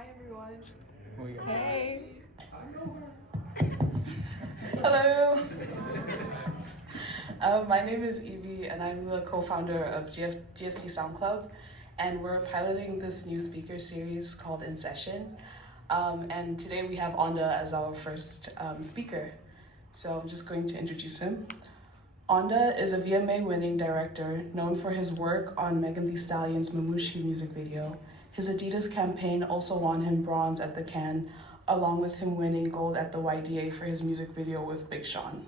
Hi everyone. Hey. Hello. My name is Evie and I'm the co-founder of Gsd Soundclub, and we're piloting this new speaker series called In Session. And today we have Onda as our first speaker. So I'm just going to introduce him. Onda is a VMA winning director known for his work on Megan Thee Stallion's Mamushi music video. His Adidas campaign also won him bronze at the Cannes, along with him winning gold at the YDA for his music video with Big Sean.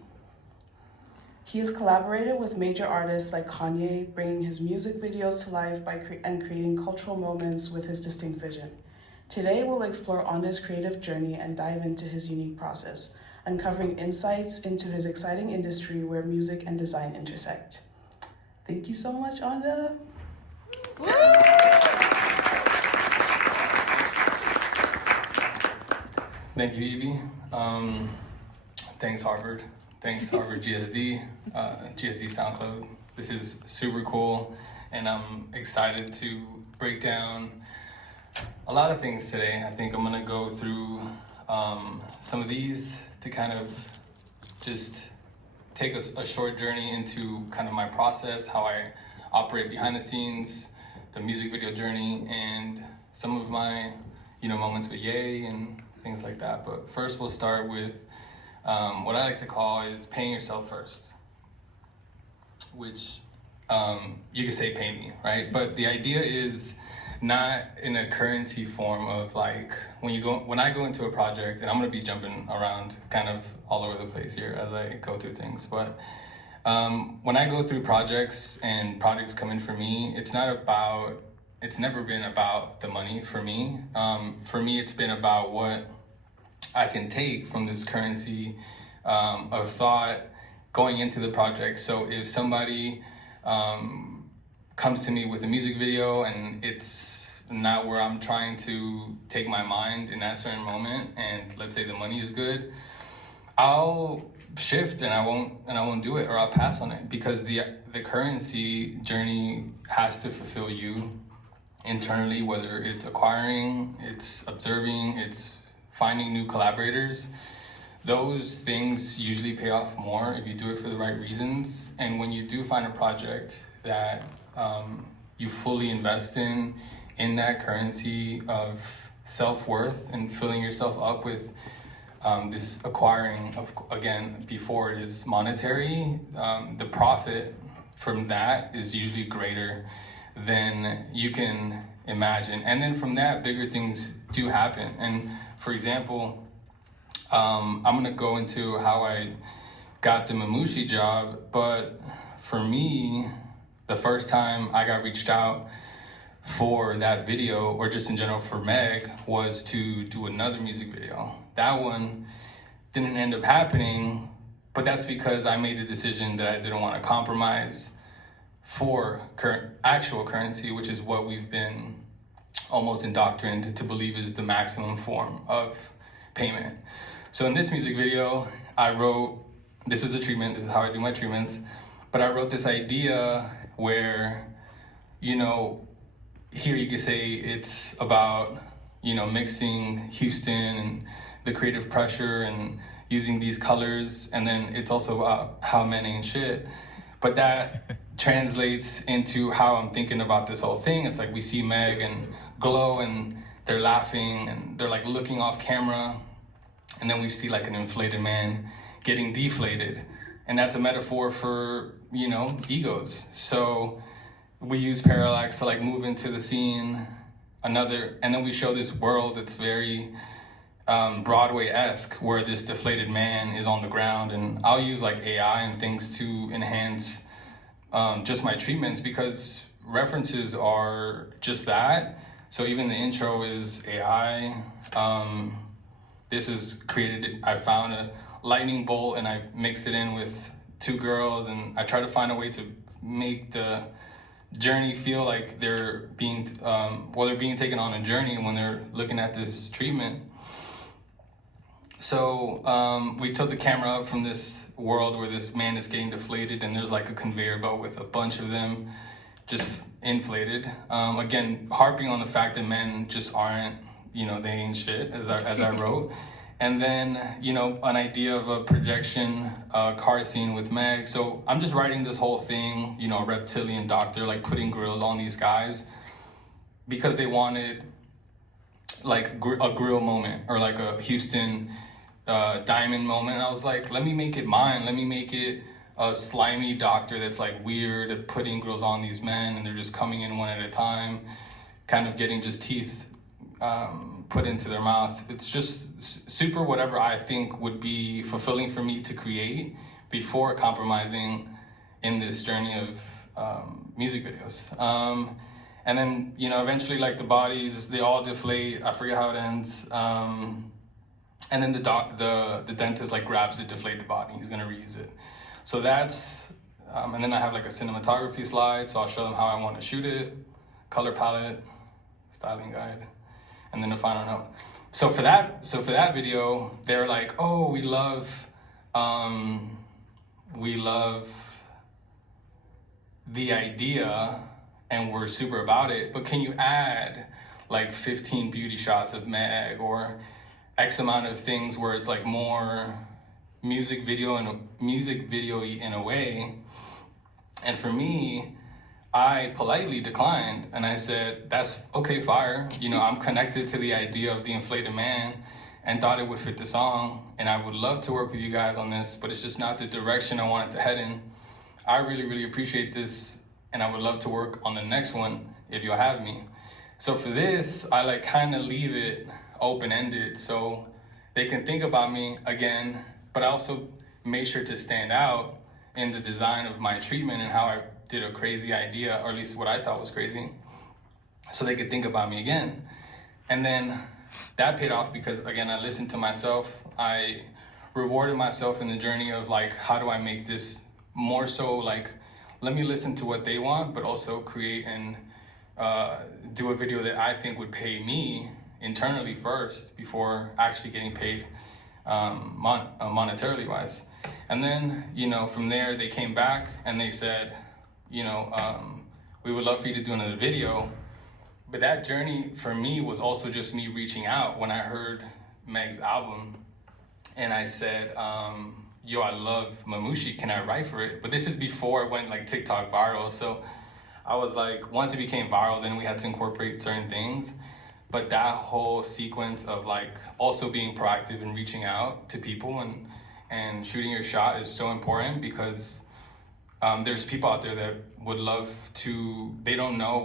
He has collaborated with major artists like Kanye, bringing his music videos to life by creating cultural moments with his distinct vision. Today, we'll explore Onda's creative journey and dive into his unique process, uncovering insights into his exciting industry where music and design intersect. Thank you so much, Onda. Thank you, Evie. Thanks, Harvard. Thanks, Harvard Gsd Soundclub. This is super cool, and I'm excited to break down a lot of things today. I think I'm gonna go through some of these to kind of just take a short journey into kind of my process, how I operate behind the scenes, the music video journey, and some of my moments with Ye and things like that. But first we'll start with what I like to call is paying yourself first, which you could say pay me, right? But the idea is not in a currency form of like when I go into a project, and I'm gonna be jumping around kind of all over the place here as I go through things, but when I go through projects and projects come in for me, it's never been about the money for me. For me, it's been about what I can take from this currency of thought going into the project. So if somebody comes to me with a music video and it's not where I'm trying to take my mind in that certain moment, and let's say the money is good, I'll shift and I won't do it, or I'll pass on it, because the currency journey has to fulfill you internally, whether it's acquiring, it's observing, it's finding new collaborators. Those things usually pay off more if you do it for the right reasons. And when you do find a project that you fully invest in that currency of self-worth and filling yourself up with this acquiring of, again, before it is monetary, the profit from that is usually greater than you can imagine. And then from that, bigger things do happen. And for example, I'm gonna go into how I got the Mamushi job, but for me, the first time I got reached out for that video, or just in general for Meg, was to do another music video. That one didn't end up happening, but that's because I made the decision that I didn't want to compromise for actual currency, which is what we've been almost indoctrined to believe is the maximum form of payment. So in this music video, I wrote, this is a treatment, this is how I do my treatments, but I wrote this idea where, here you could say it's about, mixing Houston and the creative pressure and using these colors, and then it's also about how men ain't shit. But that translates into how I'm thinking about this whole thing. It's like we see Meg and Glow and they're laughing and they're like looking off camera, and then we see like an inflated man getting deflated, and that's a metaphor for egos. So we use parallax to like move into the scene, and then we show this world that's very Broadway-esque, where this deflated man is on the ground, and I'll use like AI and things to enhance just my treatments, because references are just that. So even the intro is AI. This is created, I found a lightning bolt and I mixed it in with two girls, and I try to find a way to make the journey feel like they're being taken on a journey when they're looking at this treatment. So we took the camera up from this world where this man is getting deflated, and there's like a conveyor belt with a bunch of them just inflated. Again, harping on the fact that men just aren't they ain't shit, as I wrote. And then, an idea of a projection car scene with Meg. So I'm just writing this whole thing, a reptilian doctor, like putting grills on these guys because they wanted like a grill moment or like a Houston diamond moment. And I was like, let me make it mine. Let me make it a slimy doctor that's like weird at putting grills on these men, and they're just coming in one at a time, kind of getting just teeth put into their mouth. It's just super whatever I think would be fulfilling for me to create before compromising in this journey of music videos. And then, eventually like the bodies, they all deflate. I forget how it ends. And then the dentist like grabs the deflated body. He's gonna reuse it. So that's, and then I have like a cinematography slide. So I'll show them how I want to shoot it, color palette, styling guide, and then the final note. So for that video, they're like, oh, we love the idea and we're super about it, but can you add like 15 beauty shots of Meg or X amount of things where it's like more music video-y in a way? And for me, I politely declined and I said, that's okay, fire. I'm connected to the idea of the inflated man and thought it would fit the song. And I would love to work with you guys on this, but it's just not the direction I wanted to head in. I really, really appreciate this. And I would love to work on the next one if you'll have me. So for this, I like kind of leave it open-ended so they can think about me again, but I also made sure to stand out in the design of my treatment and how I did a crazy idea, or at least what I thought was crazy, so they could think about me again. And then that paid off because, again, I listened to myself. I rewarded myself in the journey of like, how do I make this more so like, let me listen to what they want, but also create and do a video that I think would pay me internally first before actually getting paid monetarily wise. And then, from there they came back and they said, we would love for you to do another video. But that journey for me was also just me reaching out when I heard Meg's album and I said, yo, I love Mamushi, can I write for it? But this is before it went like TikTok viral. So I was like, once it became viral, then we had to incorporate certain things. But that whole sequence of like also being proactive and reaching out to people and shooting your shot is so important because there's people out there that would love to, they don't know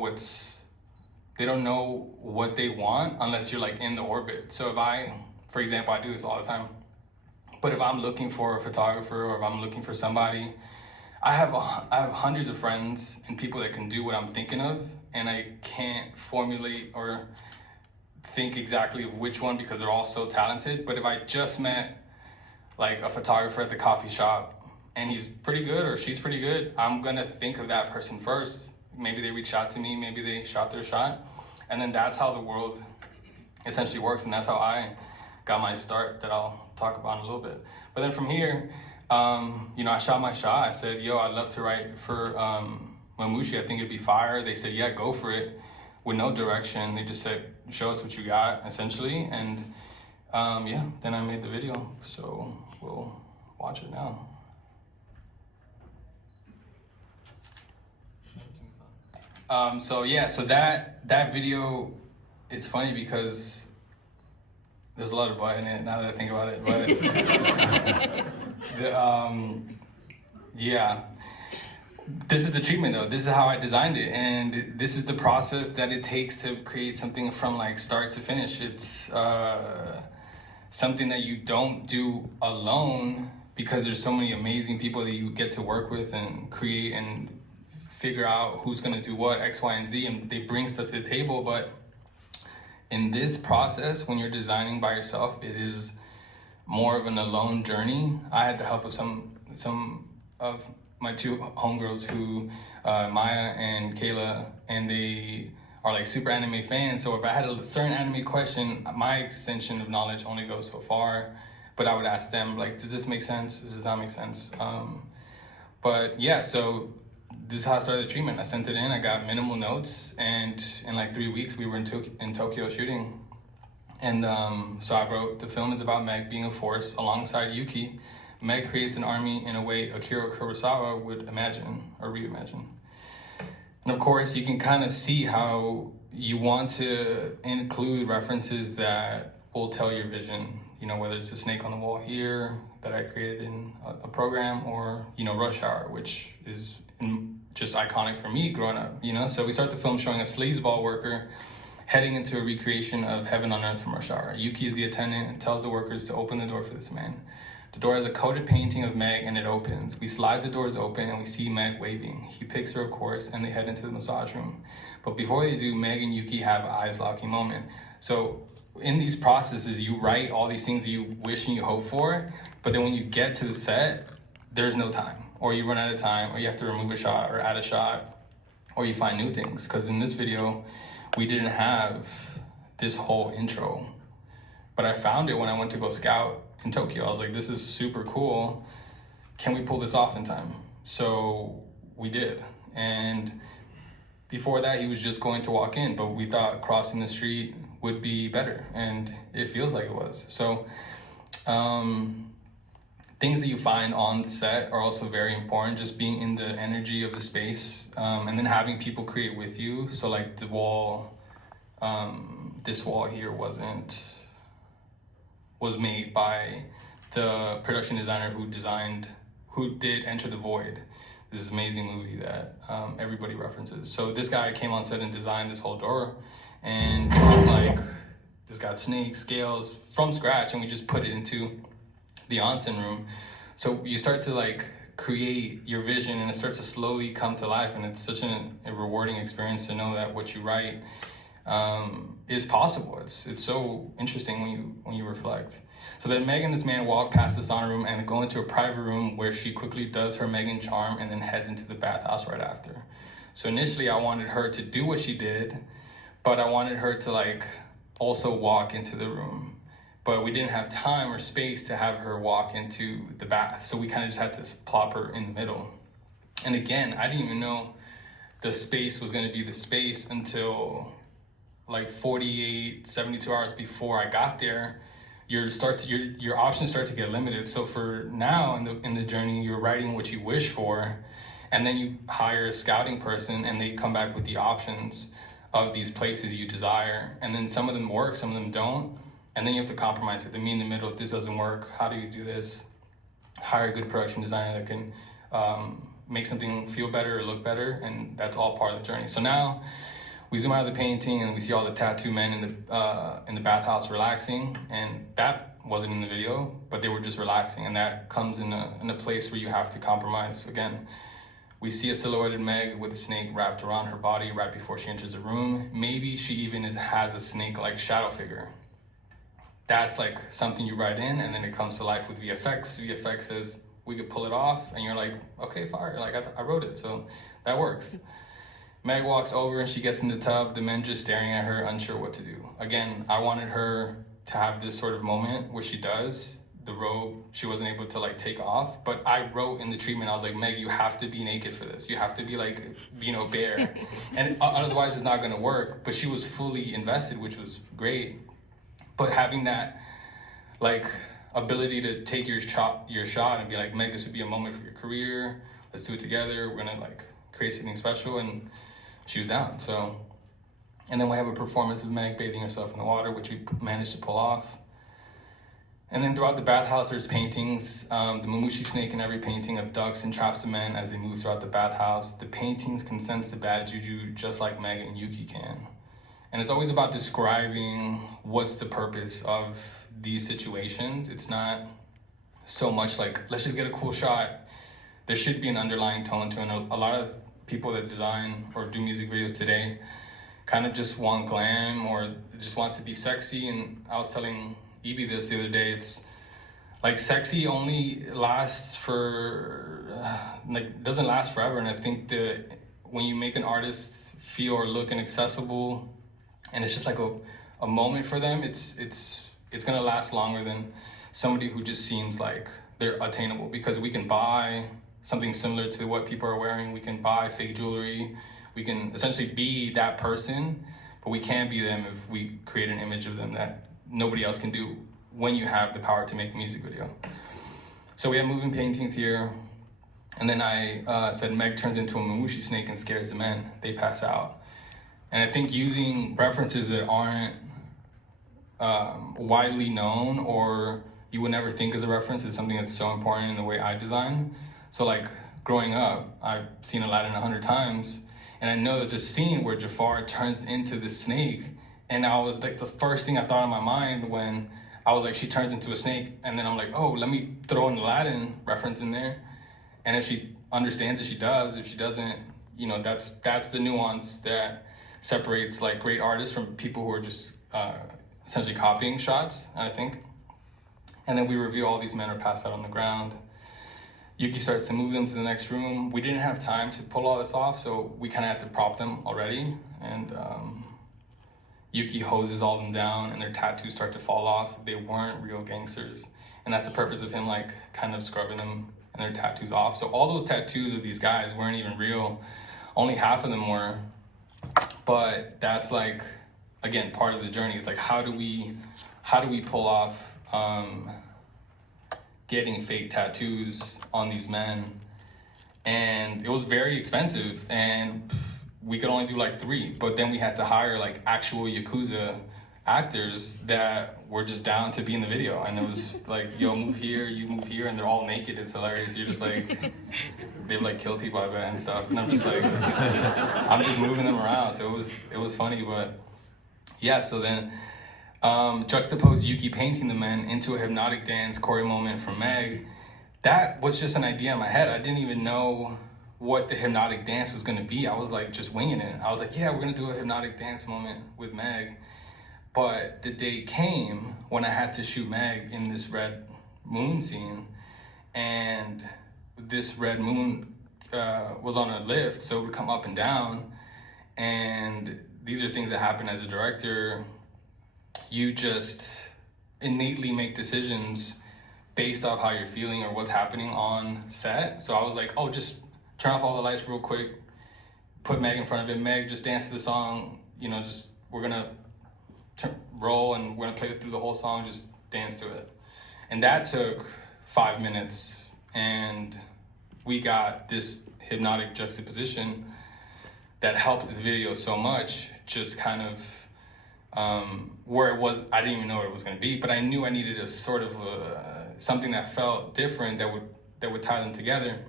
what they want unless you're like in the orbit. So if I, for example, I do this all the time, but if I'm looking for a photographer or if I'm looking for somebody, I have hundreds of friends and people that can do what I'm thinking of, and I can't formulate or think exactly of which one because they're all so talented. But if I just met like a photographer at the coffee shop and he's pretty good or she's pretty good, I'm gonna think of that person first. Maybe they reach out to me, maybe they shot their shot. And then that's how the world essentially works, and that's how I got my start that I'll talk about in a little bit. But then from here, I shot my shot. I said, yo, I'd love to write for Mamushi. I think it'd be fire. They said, yeah, go for it, with no direction. They just said, show us what you got, essentially. And then I made the video. So we'll watch it now. So that video, it's funny because there's a lot of butt in it now that I think about it, but this is the treatment though. This is how I designed it, and this is the process that it takes to create something from like start to finish. It's something that you don't do alone because there's so many amazing people that you get to work with and create and figure out who's gonna do what, X, Y, and Z, and they bring stuff to the table. But in this process, when you're designing by yourself, it is more of an alone journey. I had the help of some of my two homegirls who, Maya and Kayla, and they are like super anime fans. So if I had a certain anime question, my extension of knowledge only goes so far, but I would ask them like, does this make sense? Does this not make sense? But yeah, so this is how I started the treatment. I sent it in, I got minimal notes, and in like 3 weeks we were in Tokyo shooting. And so I wrote, the film is about Meg being a force alongside Yuki. Meg creates an army in a way Akira Kurosawa would imagine or reimagine. And of course, you can kind of see how you want to include references that will tell your vision, whether it's a snake on the wall here that I created in a program, or, Rush Hour, which is just iconic for me growing up, So we start the film showing a sleazeball worker heading into a recreation of Heaven on Earth from Rush Hour. Yuki is the attendant and tells the workers to open the door for this man. The door has a coded painting of Meg and it opens. We slide the doors open and we see Meg waving. He picks her, of course, and they head into the massage room. But before they do, Meg and Yuki have an eyes-locking moment. So in these processes, you write all these things you wish and you hope for, but then when you get to the set, there's no time. Or you run out of time, or you have to remove a shot or add a shot, or you find new things. Because in this video, we didn't have this whole intro, but I found it when I went to go scout in Tokyo. I was like, this is super cool. Can we pull this off in time? So we did. And before that, he was just going to walk in, but we thought crossing the street would be better, and it feels like it was. So things that you find on set are also very important, just being in the energy of the space, and then having people create with you. So like the wall, this wall here was made by the production designer who did Enter the Void, this amazing movie that everybody references. So this guy came on set and designed this whole door, and it's like, this got snakes, scales from scratch, and we just put it into the onsen room. So you start to like create your vision, and it starts to slowly come to life, and it's such a rewarding experience to know that what you write is possible. It's so interesting when you reflect. So then Meg and this man walk past the sauna room and go into a private room where she quickly does her Megan charm and then heads into the bathhouse right after. So initially I wanted her to do what she did, but I wanted her to like also walk into the room. But we didn't have time or space to have her walk into the bath. So we kind of just had to plop her in the middle. And again, I didn't even know the space was going to be the space until like 48, 72 hours before I got there. Your options start to get limited. So for now in the journey, you're writing what you wish for, and then you hire a scouting person and they come back with the options of these places you desire. And then some of them work, some of them don't. And then you have to compromise it. The me in the middle, this doesn't work. How do you do this? Hire a good production designer that can make something feel better or look better. And that's all part of the journey. So now we zoom out of the painting and we see all the tattoo men in the bathhouse relaxing. And that wasn't in the video, but they were just relaxing. And that comes in a place where you have to compromise. Again, we see a silhouetted Meg with a snake wrapped around her body right before she enters the room. Maybe she even has a snake-like shadow figure. That's like something you write in, and then it comes to life with VFX. VFX says we could pull it off, and you're like, okay, fire. Like I wrote it, so that works. Meg walks over and she gets in the tub. The men just staring at her, unsure what to do. Again, I wanted her to have this sort of moment where she does. The robe, she wasn't able to like take off, but I wrote in the treatment, I was like, Meg, you have to be naked for this. You have to be like, bare. And otherwise it's not gonna work. But she was fully invested, which was great. But having that like ability to take your shot and be like, Meg, this would be a moment for your career. Let's do it together. We're gonna like create something special. And she was down. So, and then we have a performance of Meg bathing herself in the water, which we managed to pull off. And then throughout the bathhouse, there's paintings. The Mamushi snake in every painting abducts and traps the men as they move throughout the bathhouse. The paintings can sense the bad juju just like Meg and Yuki can. And it's always about describing what's the purpose of these situations. It's not so much like, let's just get a cool shot. There should be an underlying tone to it. And a lot of people that design or do music videos today kind of just want glam or just wants to be sexy. And I was telling Evie this the other day, it's like sexy only lasts for, doesn't last forever. And I think that when you make an artist feel or look inaccessible, and it's just like a moment for them, it's gonna last longer than somebody who just seems like they're attainable, because we can buy something similar to what people are wearing. We can buy fake jewelry. We can essentially be that person, but we can't be them if we create an image of them that nobody else can do when you have the power to make a music video. So we have moving paintings here. And then I said Meg turns into a Mamushi snake and scares the men. They pass out. And I think using references that aren't widely known or you would never think as a reference is something that's so important in the way I design. So like growing up, I've seen Aladdin 100 times, and I know there's a scene where Jafar turns into the snake, and I was like, the first thing I thought in my mind when I was like, she turns into a snake, and then I'm like, oh, let me throw an Aladdin reference in there. And if she understands it, she does. If she doesn't, you know, that's the nuance that separates like great artists from people who are just essentially copying shots, I think. And then we reveal all these men are passed out on the ground. Yuki starts to move them to the next room. We didn't have time to pull all this off, so we kind of had to prop them already. And Yuki hoses all of them down and their tattoos start to fall off. They weren't real gangsters. And that's the purpose of him like kind of scrubbing them and their tattoos off. So all those tattoos of these guys weren't even real. Only half of them were. But that's like, again, part of the journey. It's like, how do we pull off getting fake tattoos on these men? And it was very expensive, and we could only do like 3, but then we had to hire like actual Yakuza actors that were just down to be in the video. And it was like, yo, move here, you move here, and they're all naked. It's hilarious. You're just like, they've like killed people, I bet, and stuff. And I'm just like, I'm just moving them around. So it was funny, but yeah, so then juxtapose Yuki painting the men into a hypnotic dance choreo moment from Meg. That was just an idea in my head. I didn't even know what the hypnotic dance was going to be. I was like just winging it. I was like, yeah, we're going to do a hypnotic dance moment with Meg. But the day came when I had to shoot Meg in this red moon scene, and this red moon was on a lift, so it would come up and down. And these are things that happen as a director. You just innately make decisions based off how you're feeling or what's happening on set. So I was like, oh, just turn off all the lights real quick, put Meg in front of it. Meg, just dance to the song. You know, just we're gonna roll and we're gonna play it through the whole song, just dance to it. And that took 5 minutes, and we got this hypnotic juxtaposition that helped the video so much, just kind of where it was, I didn't even know what it was gonna be, but I knew I needed a sort of something that felt different that would tie them together.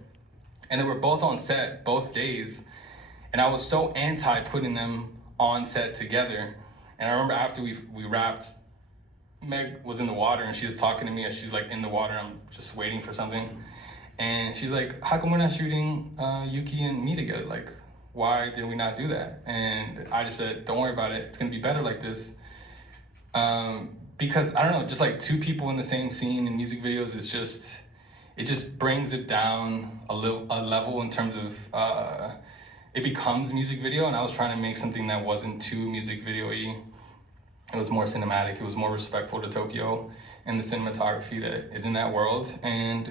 And they were both on set both days, and I was so anti putting them on set together. And I remember after we wrapped, Meg was in the water and she was talking to me as she's like in the water. I'm just waiting for something. And she's like, how come we're not shooting Yuki and me together? Like, why did we not do that? And I just said, don't worry about it. It's going to be better like this. Because, I don't know, just like 2 people in the same scene in music videos, it just brings it down a level in terms of it becomes music video. And I was trying to make something that wasn't too music video-y. It was more cinematic. It was more respectful to Tokyo and the cinematography that is in that world. And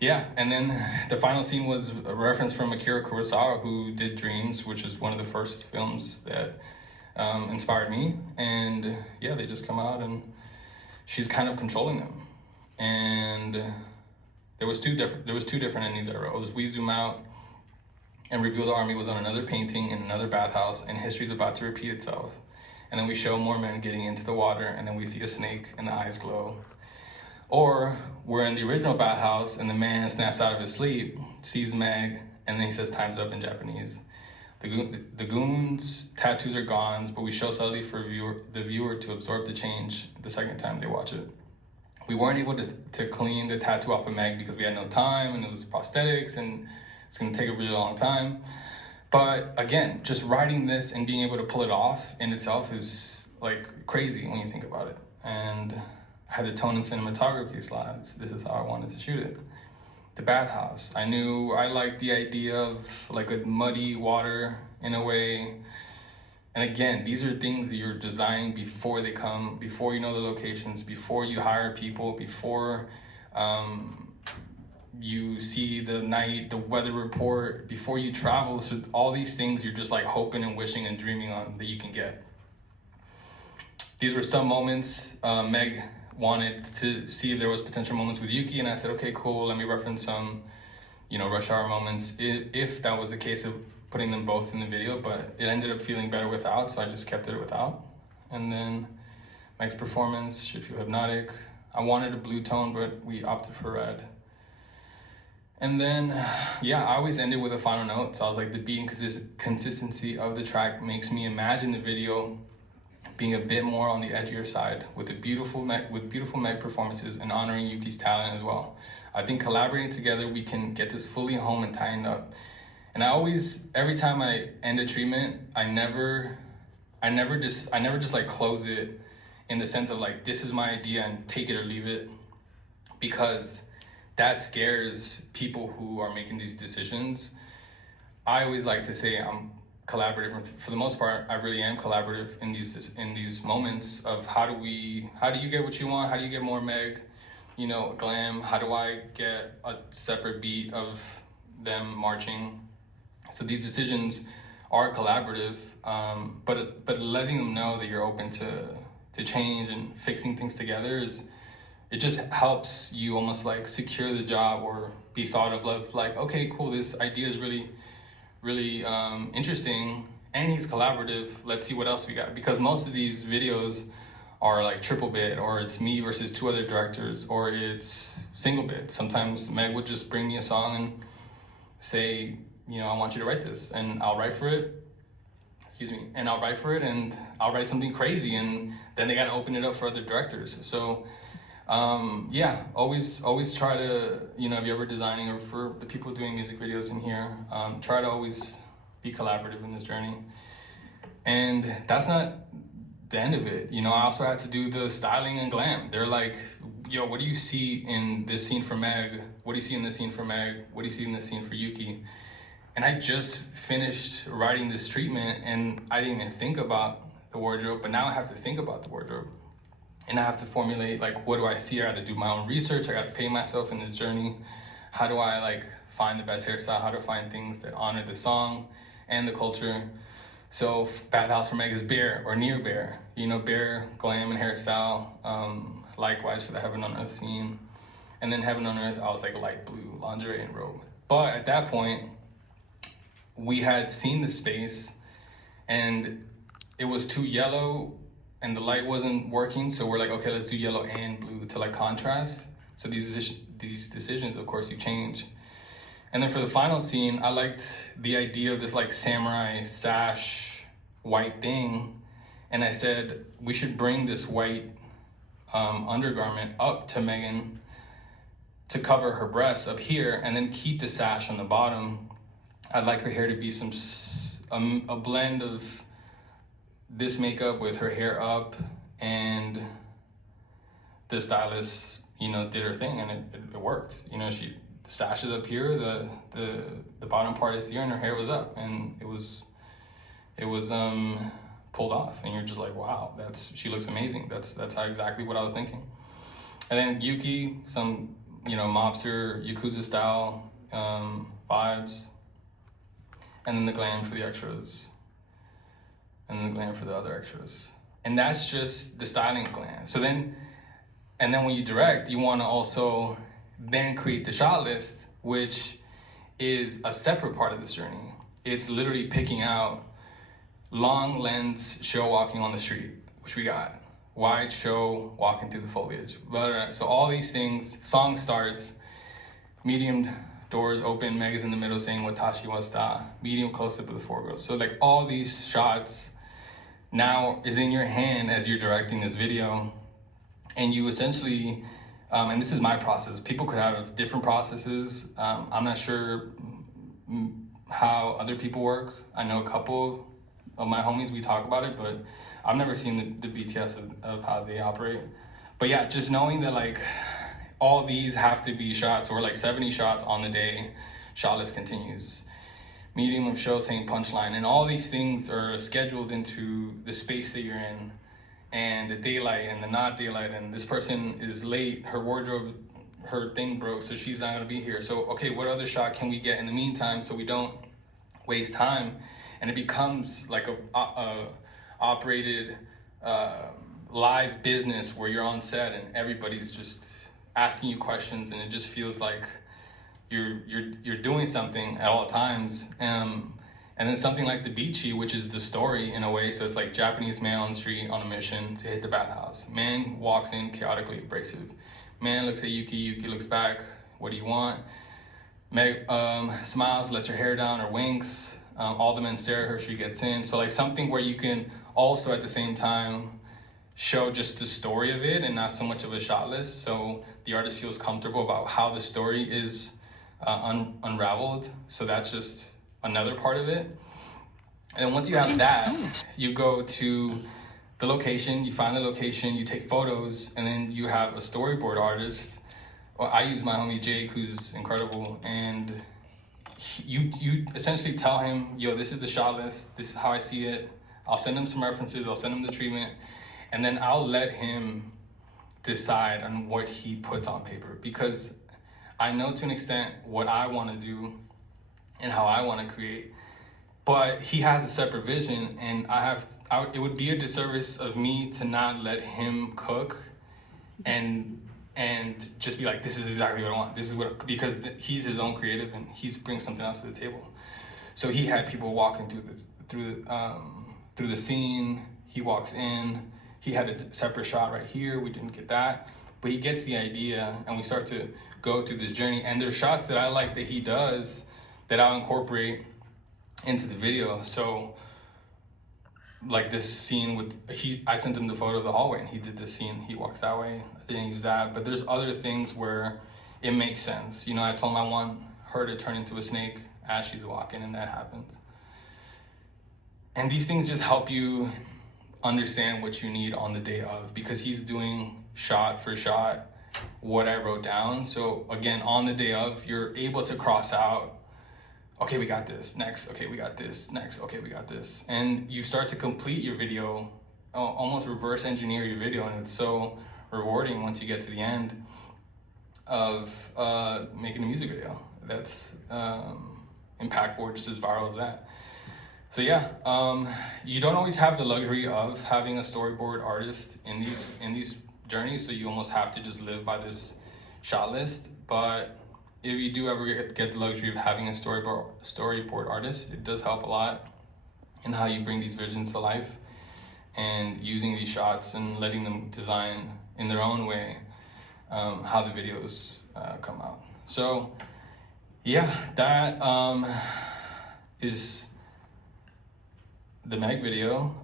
yeah, and then the final scene was a reference from Akira Kurosawa, who did Dreams, which is one of the first films that inspired me. And yeah, they just come out and she's kind of controlling them. And there was two different endings I wrote. It was we zoom out and reveal the army was on another painting in another bathhouse, and history's about to repeat itself. And then we show more men getting into the water, and then we see a snake and the eyes glow. Or we're in the original bathhouse and the man snaps out of his sleep, sees Meg, and then he says time's up in Japanese. The goons' tattoos are gone, but we show subtly for the viewer to absorb the change the second time they watch it. We weren't able to clean the tattoo off of Meg because we had no time, and it was prosthetics, and it's gonna take a really long time. But again, just writing this and being able to pull it off in itself is like crazy when you think about it. And I had the tone and cinematography slides. This is how I wanted to shoot it. The bathhouse. I knew I liked the idea of like a muddy water in a way. And again, these are things that you're designing before they come, before you know the locations, before you hire people, before you see the night, the weather report, before you travel. So all these things you're just like hoping and wishing and dreaming on that you can get. these were some moments. Meg wanted to see if there was potential moments with Yuki, and I said, okay, cool, let me reference some, rush hour moments, if that was the case of putting them both in the video, but it ended up feeling better without, so I just kept it without. And then Meg's performance should feel hypnotic. I wanted a blue tone, but we opted for red. And then, I always ended with a final note. So I was like, the beat and consistency of the track makes me imagine the video being a bit more on the edgier side with beautiful Meg performances and honoring Yuki's talent as well. I think collaborating together, we can get this fully home and tightened up. And every time I end a treatment, I never just like close it in the sense of like, this is my idea and take it or leave it, because that scares people who are making these decisions. I always like to say I'm collaborative. For the most part, I really am collaborative in these moments of how do you get what you want? How do you get more Meg, glam? How do I get a separate beat of them marching? So these decisions are collaborative, but letting them know that you're open to change and fixing things together it just helps you almost like secure the job or be thought of like, okay, cool, this idea is really, really interesting, and he's collaborative. Let's see what else we got, because most of these videos are like triple bit, or it's me versus two other directors, or it's single bit. Sometimes Meg would just bring me a song and say, I want you to write this, and I'll write for it. And I'll write something crazy, and then they got to open it up for other directors. So always try to, if you're ever designing, or for the people doing music videos in here, try to always be collaborative in this journey. And that's not the end of it. I also had to do the styling and glam. They're like, yo, what do you see in this scene for Meg? What do you see in this scene for Meg? What do you see in this scene for Yuki? And I just finished writing this treatment, and I didn't even think about the wardrobe, but now I have to think about the wardrobe. And I have to formulate, like, what do I see? I got to do my own research. I got to pay myself in this journey. How do I, like, find the best hairstyle? How to find things that honor the song and the culture? So Bathhouse for Meg is bare or near bare. Bare, glam, and hairstyle. Likewise for the Heaven on Earth scene. And then Heaven on Earth, I was, like, light blue, lingerie and robe. But at that point, we had seen the space, and it was too yellow, and the light wasn't working, so we're like, okay, let's do yellow and blue to like contrast. So these decisions, of course, you change. And then for the final scene, I liked the idea of this like samurai sash white thing, and I said we should bring this white undergarment up to Megan to cover her breasts up here, and then keep the sash on the bottom. I'd like her hair to be a blend of this makeup with her hair up, and the stylist, did her thing, and it worked. The sash is up here, the bottom part is here, and her hair was up, and it was pulled off, and you're just like, wow, she looks amazing. That's exactly what I was thinking. And then Yuki, some mobster Yakuza style vibes, and then the glam for the extras. And then the glam for the other extras. And that's just the styling glam. And then when you direct, you want to also then create the shot list, which is a separate part of this journey. It's literally picking out long lens show walking on the street, which we got. Wide show walking through the foliage. So all these things, song starts, medium doors open, Meg is in the middle saying Watashi wasta, medium close up of the four girls. So like all these shots now is in your hand as you're directing this video, and you essentially, and this is my process, people could have different processes. I'm not sure how other people work. I know a couple of my homies, we talk about it, but I've never seen the BTS of how they operate. But yeah, just knowing that like all these have to be shots, or like 70 shots on the day, shot list continues. Medium of show saying punchline, and all these things are scheduled into the space that you're in, and the daylight and the not daylight, and this person is late, her wardrobe, her thing broke, so she's not gonna be here. So, okay, what other shot can we get in the meantime so we don't waste time? And it becomes like a operated live business where you're on set and everybody's just asking you questions, and it just feels like you're doing something at all times. And then something like the Beachy, which is the story in a way. So it's like Japanese man on the street on a mission to hit the bathhouse. Man walks in chaotically abrasive. Man looks at Yuki, Yuki looks back, what do you want? Meg smiles, lets her hair down or winks. All the men stare at her, she gets in. So like something where you can also at the same time show just the story of it and not so much of a shot list. So the artist feels comfortable about how the story is unraveled. So that's just another part of it. And once you have that, you go to the location, you find the location, you take photos, and then you have a storyboard artist. Well, I use my homie Jake, who's incredible, and you essentially tell him, yo, this is the shot list, this is how I see it. I'll send him some references, I'll send him the treatment, and then I'll let him decide on what he puts on paper, because I know to an extent what I want to do and how I want to create, but he has a separate vision, and it would be a disservice of me to not let him cook and just be like, this is exactly what I want. This is what, because he's his own creative and he brings something else to the table. So he had people walking through the scene. He walks in. He had a separate shot right here. We didn't get that, but he gets the idea, and we start to go through this journey. And there's shots that I like that he does that I'll incorporate into the video. So like this scene with I sent him the photo of the hallway and he did this scene. He walks that way. I didn't use that, but there's other things where it makes sense. You know, I told him I want her to turn into a snake as she's walking, and that happens. And these things just help you understand what you need on the day of, because he's doing shot for shot what I wrote down. So again, on the day of, you're able to cross out, okay, we got this, next, okay, we got this, next, okay, we got this. And you start to complete your video, almost reverse engineer your video, and it's so rewarding once you get to the end of making a music video that's impactful or just as viral as that. So yeah, you don't always have the luxury of having a storyboard artist in these journeys, so you almost have to just live by this shot list. But if you do ever get the luxury of having a storyboard artist, it does help a lot in how you bring these visions to life, and using these shots and letting them design in their own way how the videos come out. So yeah, that is the Meg video.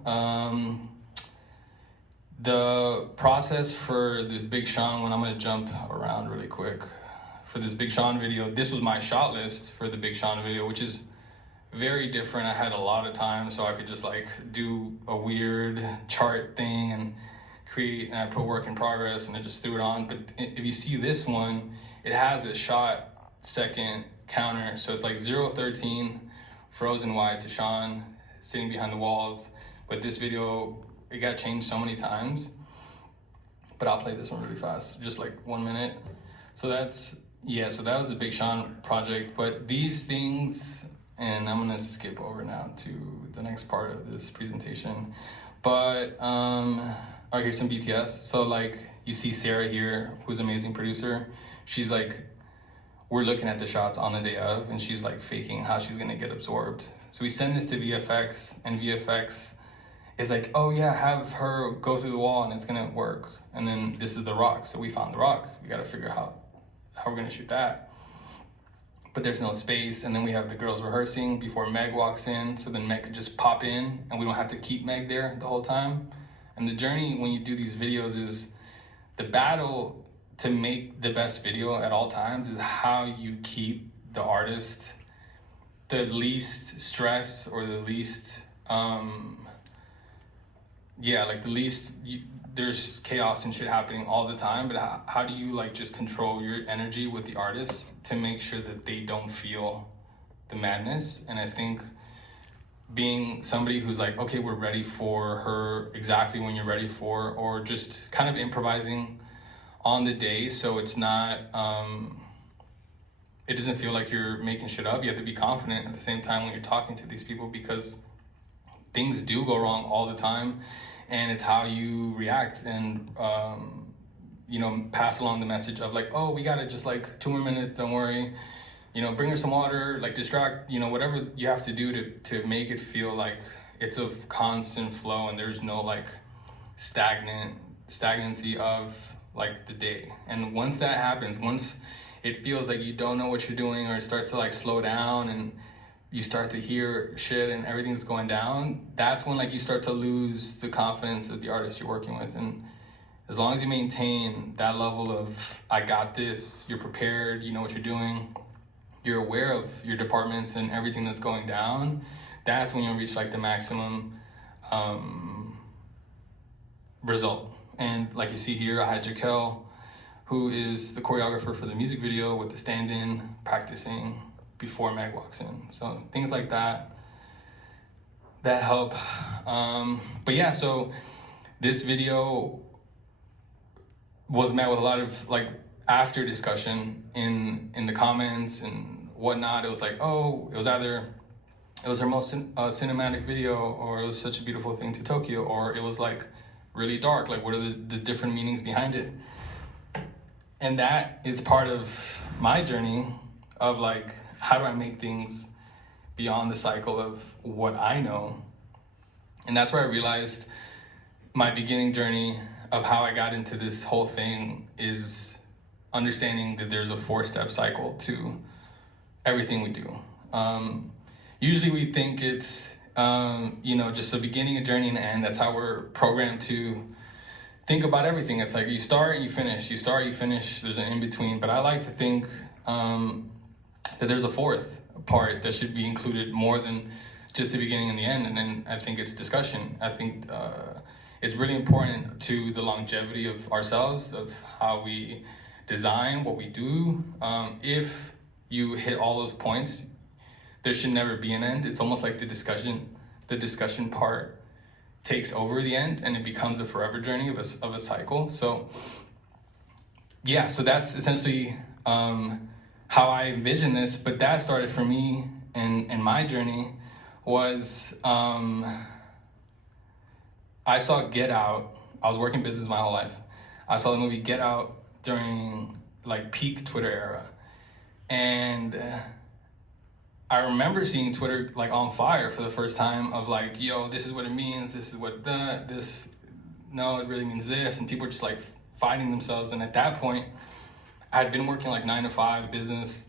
The process for the Big Sean one, I'm gonna jump around really quick. For this Big Sean video, this was my shot list for the Big Sean video, which is very different. I had a lot of time, so I could just like do a weird chart thing and create, and I put work in progress and I just threw it on. But if you see this one, it has a shot second counter. So it's like 0:13, frozen wide to Sean sitting behind the walls. But this video, it got changed so many times. But I'll play this one really fast, just like 1 minute. So that's, yeah, so that was the Big Sean project. But these things, and I'm gonna skip over now to the next part of this presentation. But, all right, here's some BTS. So like, you see Sarah here, who's an amazing producer. She's like, we're looking at the shots on the day of, and she's like faking how she's gonna get absorbed. So we send this to VFX, and VFX is like, oh yeah, have her go through the wall and it's gonna work. And then this is the rock. So we found the rock. We gotta figure out how we're gonna shoot that. But there's no space. And then we have the girls rehearsing before Meg walks in. So then Meg could just pop in and we don't have to keep Meg there the whole time. And the journey when you do these videos is the battle to make the best video at all times is how you keep the artist the least stressed, or the least, there's chaos and shit happening all the time, but how do you like just control your energy with the artist to make sure that they don't feel the madness? And I think being somebody who's like, okay, we're ready for her exactly when you're ready for, or just kind of improvising on the day, so it's not, it doesn't feel like you're making shit up. You have to be confident at the same time when you're talking to these people, because things do go wrong all the time. and it's how you react and pass along the message of like, oh, we gotta just like 2 more minutes, don't worry, bring her some water, like distract, whatever you have to do to make it feel like it's a constant flow and there's no like stagnancy of like the day. And once that happens, once it feels like you don't know what you're doing, or it starts to like slow down and you start to hear shit and everything's going down, that's when like you start to lose the confidence of the artist you're working with. And as long as you maintain that level of, I got this, you're prepared, you know what you're doing, you're aware of your departments and everything that's going down, that's when you'll reach like the maximum result. And like you see here, I had Jaquel, who is the choreographer for the music video, with the stand-in practicing before Meg walks in. So things like that help. But yeah, so this video was met with a lot of like after discussion in the comments and whatnot. It was like, oh, it was either it was her most cinematic video, or it was such a beautiful thing to Tokyo, or it was like really dark. Like, what are the different meanings behind it? And that is part of my journey of like, how do I make things beyond the cycle of what I know? And that's where I realized my beginning journey of how I got into this whole thing is understanding that there's a 4-step cycle to everything we do. Usually we think it's, just a beginning, a journey, and an end. That's how we're programmed to think about everything. It's like you start and you finish, you start, you finish, there's an in-between. But I like to think that there's a fourth part that should be included more than just the beginning and the end. And then I think it's discussion. I think it's really important to the longevity of ourselves, of how we design what we do. If you hit all those points, there should never be an end. It's almost like the discussion part takes over the end, and it becomes a forever journey of a cycle. So yeah, so that's essentially how I envision this. But that started for me, and my journey was I saw Get Out. I was working business my whole life. I saw the movie Get Out during like peak Twitter era, and I remember seeing Twitter like on fire for the first time of like, yo, this is what it means, this is what no, it really means this, and people were just like fighting themselves. And at that point, I had been working like 9-to-5 business.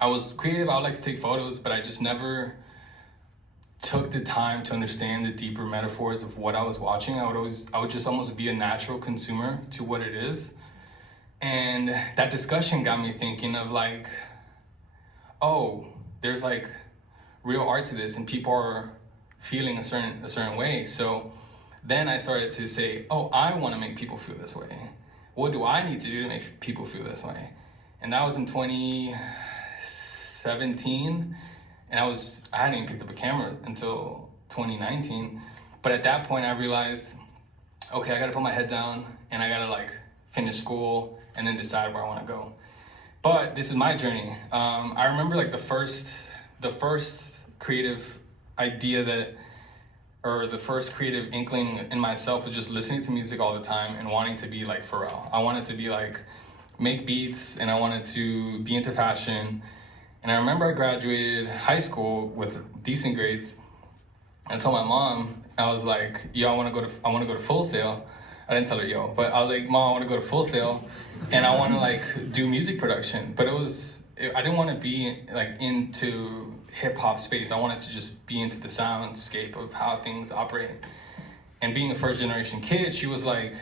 I was creative, I would like to take photos, but I just never took the time to understand the deeper metaphors of what I was watching. I would just almost be a natural consumer to what it is. And that discussion got me thinking of like, oh, there's like real art to this, and people are feeling a certain way. So then I started to say, oh, I want to make people feel this way. What do I need to do to make people feel this way? And that was in 2017, and I hadn't even picked up a camera until 2019. But at that point, I realized, okay, I got to put my head down, and I got to like finish school and then decide where I want to go. But this is my journey. I remember like the first creative idea or the first creative inkling in myself was just listening to music all the time and wanting to be like Pharrell. I wanted to be like, make beats, and I wanted to be into fashion. And I remember I graduated high school with decent grades. I told my mom, I was like, yo, I want to go to Full Sail. I didn't tell her yo, but I was like, Mom, I want to go to Full Sail, and I want to like do music production. But I didn't want to be like into hip hop space. I wanted to just be into the soundscape of how things operate. And being a first generation kid, she was like,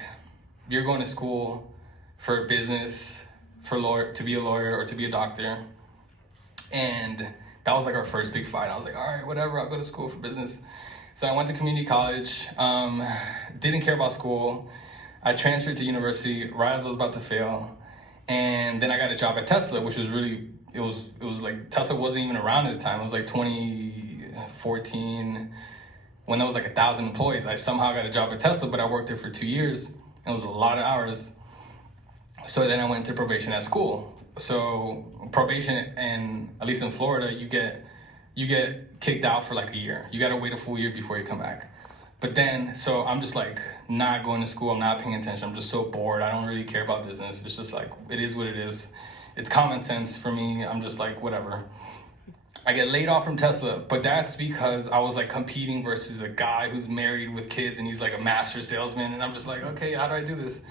you're going to school for business, to be a lawyer or to be a doctor. And that was like our first big fight. I was like, all right, whatever, I'll go to school for business. So I went to community college, didn't care about school. I transferred to university right as I was about to fail. And then I got a job at Tesla, which was really, it was like, Tesla wasn't even around at the time. It was like 2014, when there was like 1,000 employees. I somehow got a job at Tesla, but I worked there for 2 years. It was a lot of hours. So then I went to probation at school. So probation, and at least in Florida, you get kicked out for like a year. You got to wait a full year before you come back. But then, so I'm just like not going to school. I'm not paying attention. I'm just so bored. I don't really care about business. It's just like, it is what it is. It's common sense for me. I'm just like, whatever. I get laid off from Tesla, but that's because I was like competing versus a guy who's married with kids and he's like a master salesman. And I'm just like, okay, how do I do this?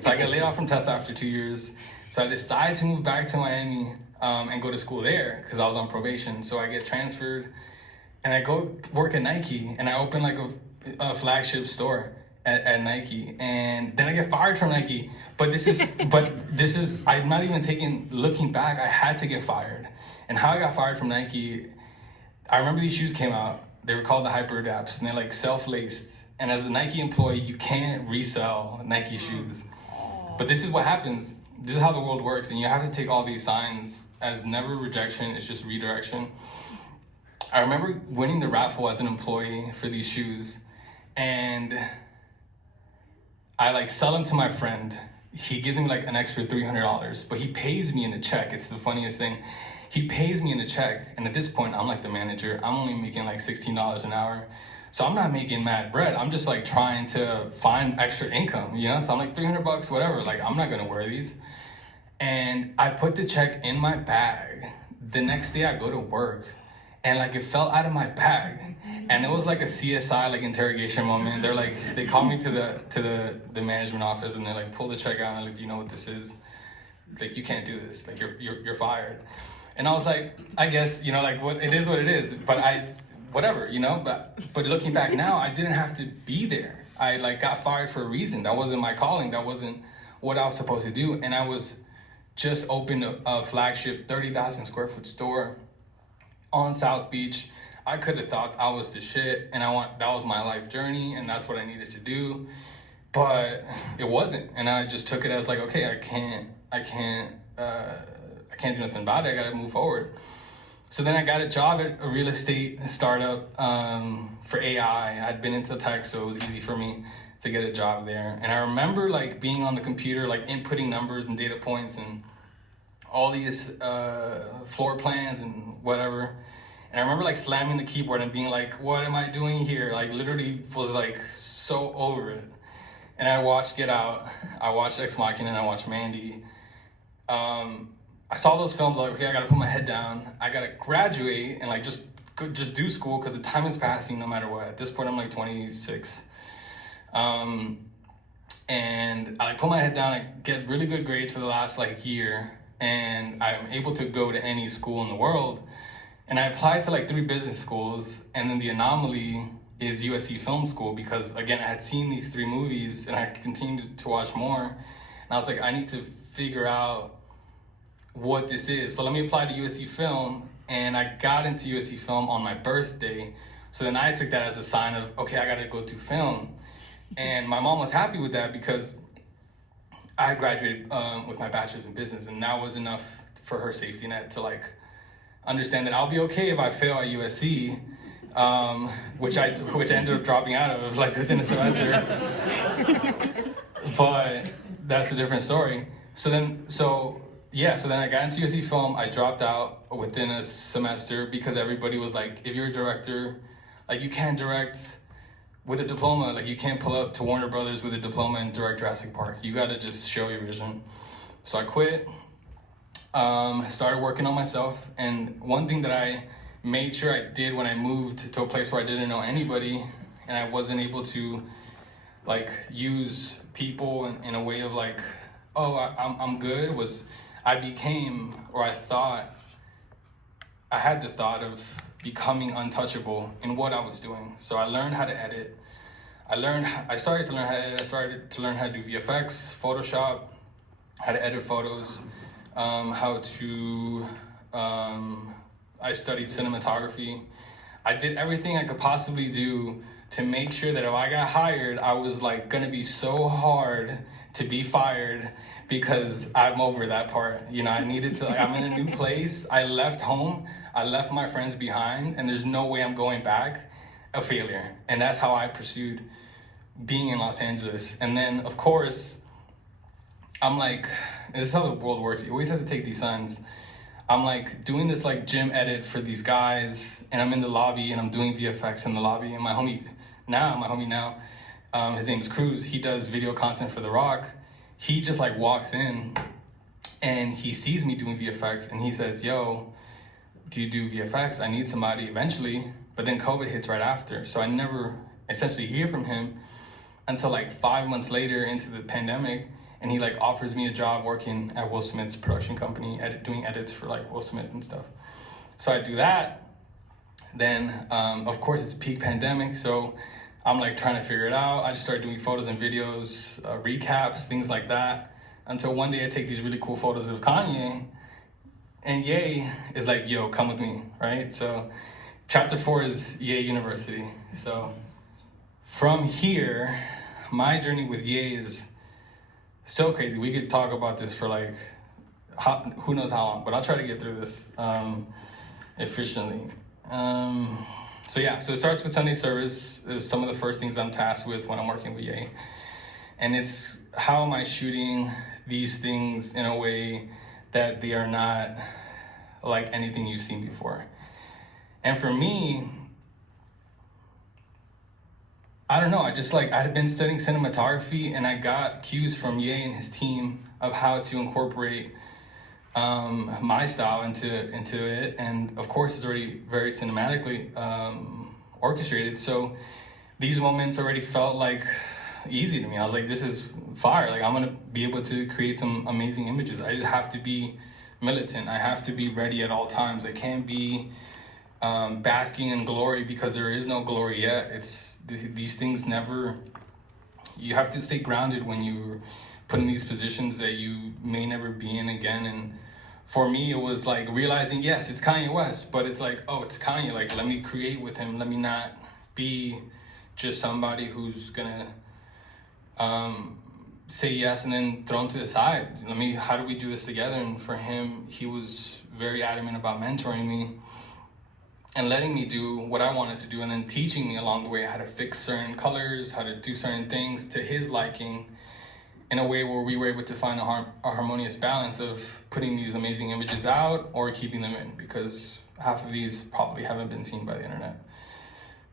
So I get laid off from Tesla after 2 years. So I decided to move back to Miami and go to school there because I was on probation. So I get transferred and I go work at Nike and I open like a flagship store at Nike. And then I get fired from Nike. But this is, I'm not even looking back, I had to get fired. And how I got fired from Nike, I remember these shoes came out. They were called the Hyper Adapts, and they're like self-laced. And as a Nike employee, you can't resell Nike shoes. But this is what happens. This is how the world works, and you have to take all these signs as never rejection, it's just redirection. I remember winning the raffle as an employee for these shoes, and I like sell them to my friend. He gives me like an extra $300, but he pays me in a check. It's the funniest thing. He pays me in a check, and at this point, I'm like the manager. I'm only making like $16 an hour. So I'm not making mad bread. I'm just like trying to find extra income, you know? So I'm like $300, whatever. Like, I'm not gonna wear these. And I put the check in my bag. The next day I go to work, and like it fell out of my bag. And it was like a CSI like interrogation moment. They're like, they called me to the management office, and they like pull the check out, and they're like, do you know what this is? Like, you can't do this. Like, you're fired. And I was like, I guess, you know, like, what it is what it is. But whatever, you know. But looking back now, I didn't have to be there. I like got fired for a reason. That wasn't my calling. That wasn't what I was supposed to do. And I was just opened a flagship 30,000 square foot store on South Beach. I could have thought I was the shit, and that was my life journey, and that's what I needed to do. But it wasn't, and I just took it as like, okay, I can't do nothing about it. I gotta move forward. So then I got a job at a real estate startup for AI. I'd been into tech, so it was easy for me to get a job there. And I remember like being on the computer, like inputting numbers and data points and all these floor plans and whatever. And I remember like slamming the keyboard and being like, what am I doing here? Like literally was like so over it. And I watched Get Out, I watched Ex Machina, and I watched Mandy. I saw those films like, okay, I gotta put my head down. I gotta graduate and like just do school because the time is passing no matter what. At this point, I'm like 26. And I like put my head down, I get really good grades for the last like year, and I'm able to go to any school in the world. And I applied to like 3 business schools, and then the anomaly is USC Film School because again, I had seen these 3 movies and I continued to watch more. And I was like, I need to figure out what this is. So let me apply to USC Film, and I got into USC Film on my birthday. So then I took that as a sign of, okay, I gotta go to film. And my mom was happy with that because I had graduated with my bachelor's in business, and that was enough for her safety net to like understand that I'll be okay if I fail at USC, which I ended up dropping out of like within a semester. But that's a different story. So then I got into USC Film. I dropped out within a semester because everybody was like, if you're a director, like you can't direct with a diploma. Like you can't pull up to Warner Brothers with a diploma and direct Jurassic Park. You gotta just show your vision. So I quit, started working on myself. And one thing that I made sure I did when I moved to a place where I didn't know anybody and I wasn't able to like use people in a way of like, oh, I'm good, was I had the thought of becoming untouchable in what I was doing. So I learned how to edit. I started to learn how to edit. I started to learn how to do VFX, Photoshop, how to edit photos, I studied cinematography. I did everything I could possibly do to make sure that if I got hired, I was like gonna be so hard to be fired because I'm over that part. You know, I needed to, like, I'm in a new place. I left home, I left my friends behind, and there's no way I'm going back a failure. And that's how I pursued being in Los Angeles. And then, of course, I'm like, this is how the world works. You always have to take these signs. I'm like doing this like gym edit for these guys, and I'm in the lobby and I'm doing VFX in the lobby, and my homie now, my homie now, his name's Cruz. He does video content for The Rock. He just like walks in and he sees me doing VFX and he says, yo, do you do VFX? I need somebody eventually. But then COVID hits right after. So I never essentially hear from him until like 5 months later into the pandemic. And he like offers me a job working at Will Smith's production company, doing edits for like Will Smith and stuff. So I do that. Then, of course, it's peak pandemic. So I'm like trying to figure it out. I just started doing photos and videos, recaps, things like that. Until one day I take these really cool photos of Kanye. And Ye is like, yo, come with me, right? So chapter 4 is Ye University. So from here, my journey with Ye is so crazy. We could talk about this for like, who knows how long, but I'll try to get through this efficiently. So it starts with Sunday service is some of the first things I'm tasked with when I'm working with Ye. And it's how am I shooting these things in a way that they are not like anything you've seen before. And for me, I don't know, I had been studying cinematography and I got cues from Ye and his team of how to incorporate my style into it. And of course, it's already very cinematically orchestrated. So these moments already felt like easy to me. I was like, this is fire. Like, I'm gonna be able to create some amazing images. I just have to be militant. I have to be ready at all times. I can't be basking in glory because there is no glory yet. It's these things never. You have to stay grounded when you're put in these positions that you may never be in again. And for me, it was like realizing, yes, it's Kanye West, but it's like, oh, it's Kanye. Like, let me create with him. Let me not be just somebody who's gonna say yes and then thrown to the side. How do we do this together? And for him, he was very adamant about mentoring me and letting me do what I wanted to do, and then teaching me along the way how to fix certain colors, how to do certain things to his liking in a way where we were able to find a harmonious balance of putting these amazing images out or keeping them in, because half of these probably haven't been seen by the internet.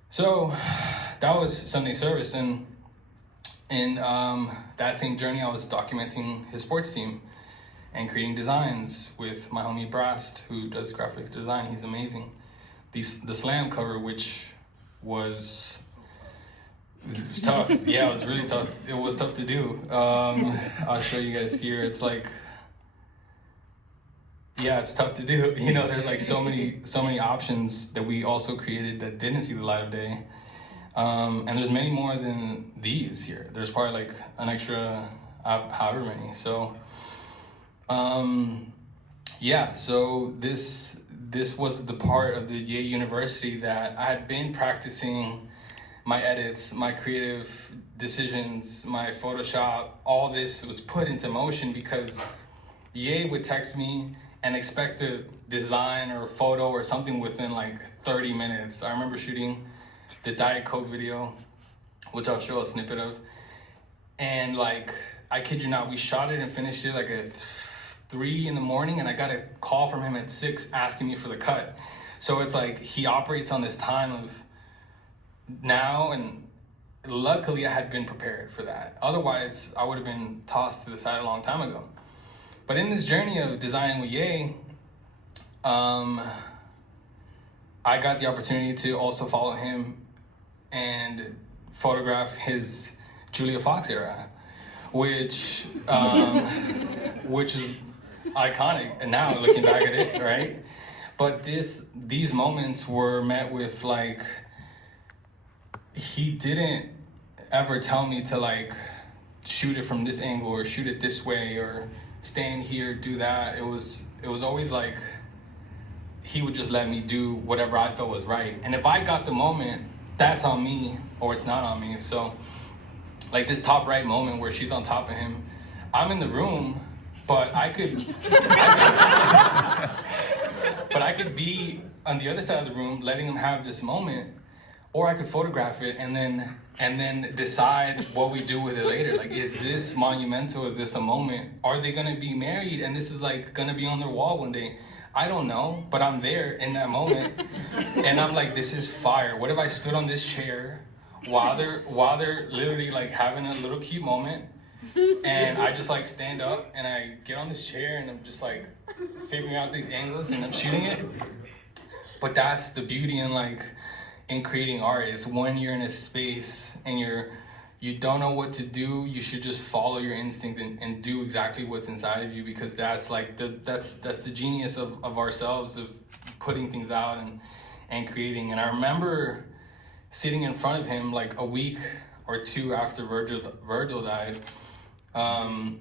So that was Sunday service. And in that same journey, I was documenting his sports team and creating designs with my homie Brast, who does graphics design. He's amazing. The Slam cover, which was tough. Yeah, it was really tough. It was tough to do. I'll show you guys here. It's like, yeah, it's tough to do. You know, there's like so many options that we also created that didn't see the light of day. And there's many more than these here. There's probably like an extra however many. So, so this was the part of the Ye University that I had been practicing my edits, my creative decisions, my Photoshop. All this was put into motion because Ye would text me and expect a design or a photo or something within like 30 minutes. I remember shooting the Diet Coke video, which I'll show a snippet of. And like, I kid you not, we shot it and finished it like at 3 in the morning, and I got a call from him at 6 asking me for the cut. So it's like he operates on this time of now, and luckily I had been prepared for that. Otherwise, I would have been tossed to the side a long time ago. But in this journey of designing with Ye, I got the opportunity to also follow him and photograph his Julia Fox era, which is iconic. And now looking back at it, right? But these moments were met with like, he didn't ever tell me to like shoot it from this angle or shoot it this way or stand here, do that. It was always like he would just let me do whatever I felt was right. And if I got the moment, that's on me or it's not on me. So like this top right moment where she's on top of him, I'm in the room, but I could be on the other side of the room letting him have this moment, or I could photograph it and then decide what we do with it later. Like, is this monumental? Is this a moment? Are they gonna be married and this is like gonna be on their wall one day? I don't know, but I'm there in that moment. And I'm like, this is fire. What if I stood on this chair while they're literally like having a little cute moment. And I just like stand up and I get on this chair and I'm just like figuring out these angles and I'm shooting it. But that's the beauty in creating art. It's when you're in a space and you don't know what to do, you should just follow your instinct and do exactly what's inside of you, because that's like that's the genius of ourselves, of putting things out and creating. And I remember sitting in front of him like a week or two after Virgil died. And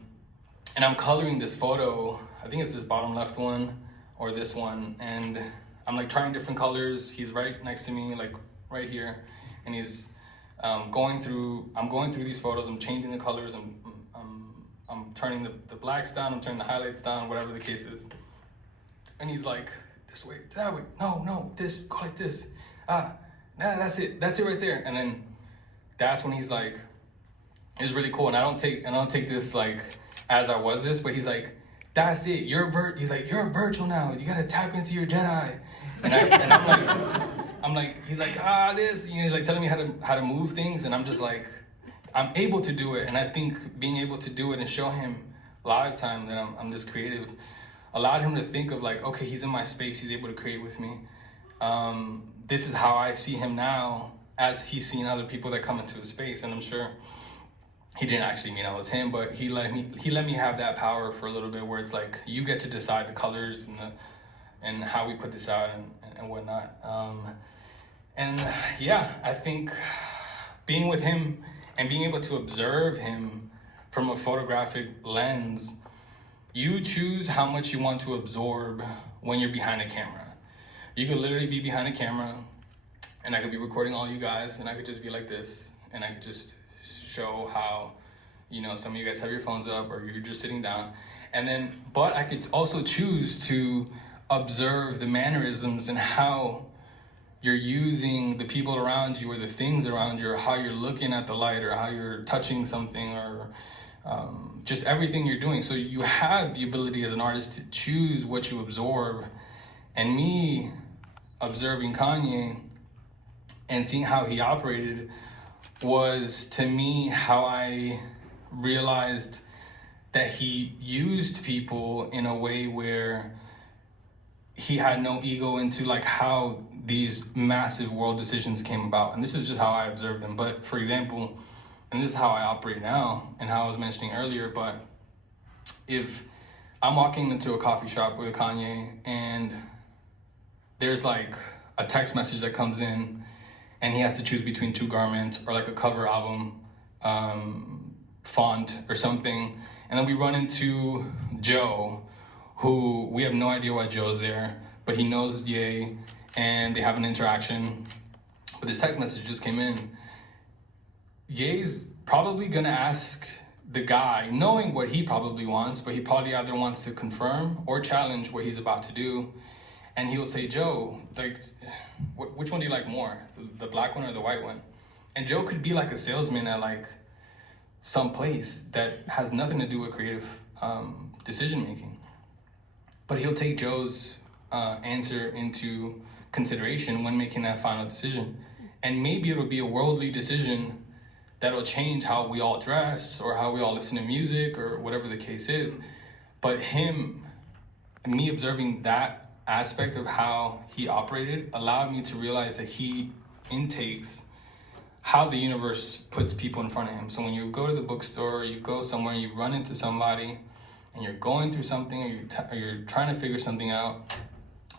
I'm coloring this photo. I think it's this bottom left one or this one. And I'm like trying different colors. He's right next to me, like right here. And he's going through these photos. I'm changing the colors. I'm turning the blacks down. I'm turning the highlights down, whatever the case is. And he's like, this way, that way. No, this, go like this. Nah, that's it right there. And then that's when he's like, it's really cool. And I don't take this like as I was this, but he's like, that's it. He's like, you're a Virgil now. You gotta tap into your Jedi. And I'm like, he's like, this, you know, he's like telling me how to move things, and I'm just like, I'm able to do it. And I think being able to do it and show him live time that I'm this creative allowed him to think of like, okay, he's in my space, he's able to create with me. This is how I see him now, as he's seen other people that come into his space. And I'm sure he didn't actually mean I was him, but he let me have that power for a little bit, where it's like, you get to decide the colors and how we put this out and whatnot. And yeah, I think being with him and being able to observe him from a photographic lens, you choose how much you want to absorb when you're behind a camera. You could literally be behind a camera and I could be recording all you guys and I could just be like this and I could just show how, you know, some of you guys have your phones up or you're just sitting down. And then, but I could also choose to observe the mannerisms and how you're using the people around you or the things around you, or how you're looking at the light, or how you're touching something, or just everything you're doing. So you have the ability as an artist to choose what you absorb. And me observing Kanye and seeing how he operated was, to me, how I realized that he used people in a way where he had no ego into like how these massive world decisions came about. And this is just how I observed them. But for example, and this is how I operate now and how I was mentioning earlier, but if I'm walking into a coffee shop with Kanye and there's like a text message that comes in and he has to choose between two garments or like a cover album font or something, and then we run into Joe, who we have no idea why Joe's there, but he knows Ye and they have an interaction. But this text message just came in. Ye's probably gonna ask the guy, knowing what he probably wants, but he probably either wants to confirm or challenge what he's about to do. And he'll say, Joe, like, which one do you like more, the black one or the white one? And Joe could be like a salesman at like some place that has nothing to do with creative decision making. But he'll take Joe's answer into consideration when making that final decision. And maybe it'll be a worldly decision that'll change how we all dress or how we all listen to music or whatever the case is. But me observing that aspect of how he operated allowed me to realize that he intakes how the universe puts people in front of him. So when you go to the bookstore, you go somewhere, you run into somebody, and you're going through something, or you're trying to figure something out,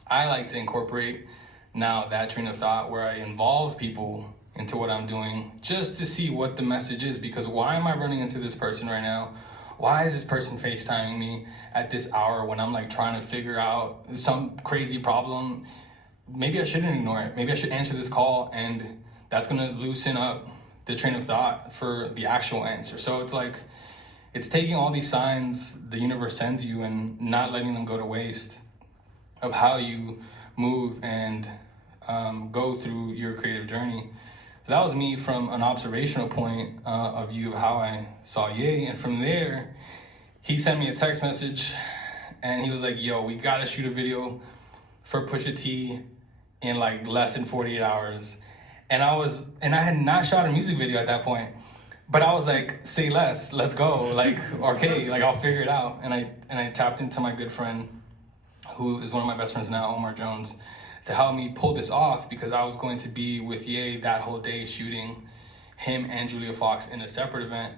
I like to incorporate now that train of thought where I involve people into what I'm doing just to see what the message is. Because why am I running into this person right now? Why is this person FaceTiming me at this hour when I'm like trying to figure out some crazy problem? Maybe I shouldn't ignore it. Maybe I should answer this call, and that's gonna loosen up the train of thought for the actual answer. So it's like, it's taking all these signs the universe sends you and not letting them go to waste of how you move and go through your creative journey. So that was me from an observational point of view of how I saw Ye. And from there, he sent me a text message and he was like, yo, we gotta shoot a video for Pusha T in like less than 48 hours. And I had not shot a music video at that point. But I was like, say less, let's go. Like, okay, like I'll figure it out. And I tapped into my good friend, who is one of my best friends now, Omar Jones, to help me pull this off, because I was going to be with Ye that whole day shooting him and Julia Fox in a separate event.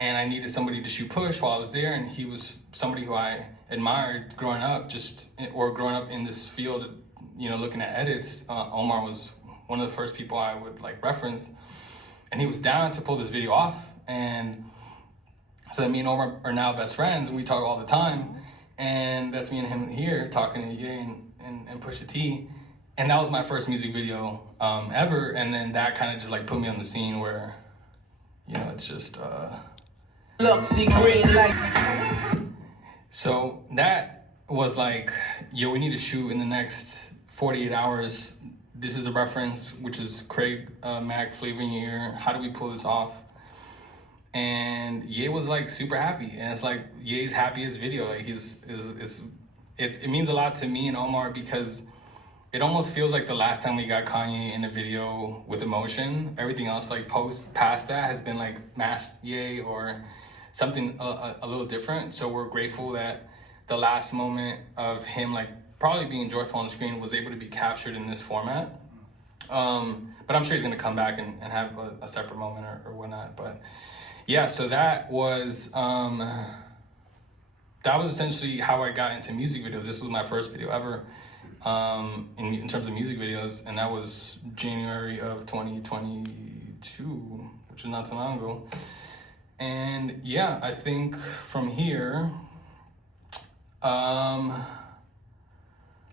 And I needed somebody to shoot push while I was there. And he was somebody who I admired growing up, growing up in this field, you know, looking at edits. Omar was one of the first people I would like reference. And he was down to pull this video off. And so me and Omar are now best friends. We talk all the time. And that's me and him here talking to Ye and Pusha T. And that was my first music video ever. And then that kind of just like put me on the scene where, you know, it's just... Look, see green light. So that was like, yo, we need to shoot in the next 48 hours. This is a reference, which is Craig Mack, Flavor in Your Ear. How do we pull this off? And Ye was like super happy. And it's like Ye's happiest video. Like it means a lot to me and Omar, because it almost feels like the last time we got Kanye in a video with emotion. Everything else like past that has been like masked Ye or something a little different. So we're grateful that the last moment of him like probably being joyful on the screen was able to be captured in this format. But I'm sure he's gonna come back and have a separate moment or whatnot. But yeah, so that was essentially how I got into music videos. This was my first video ever in terms of music videos, and that was January of 2022, which is not so long ago. And yeah, I think from here,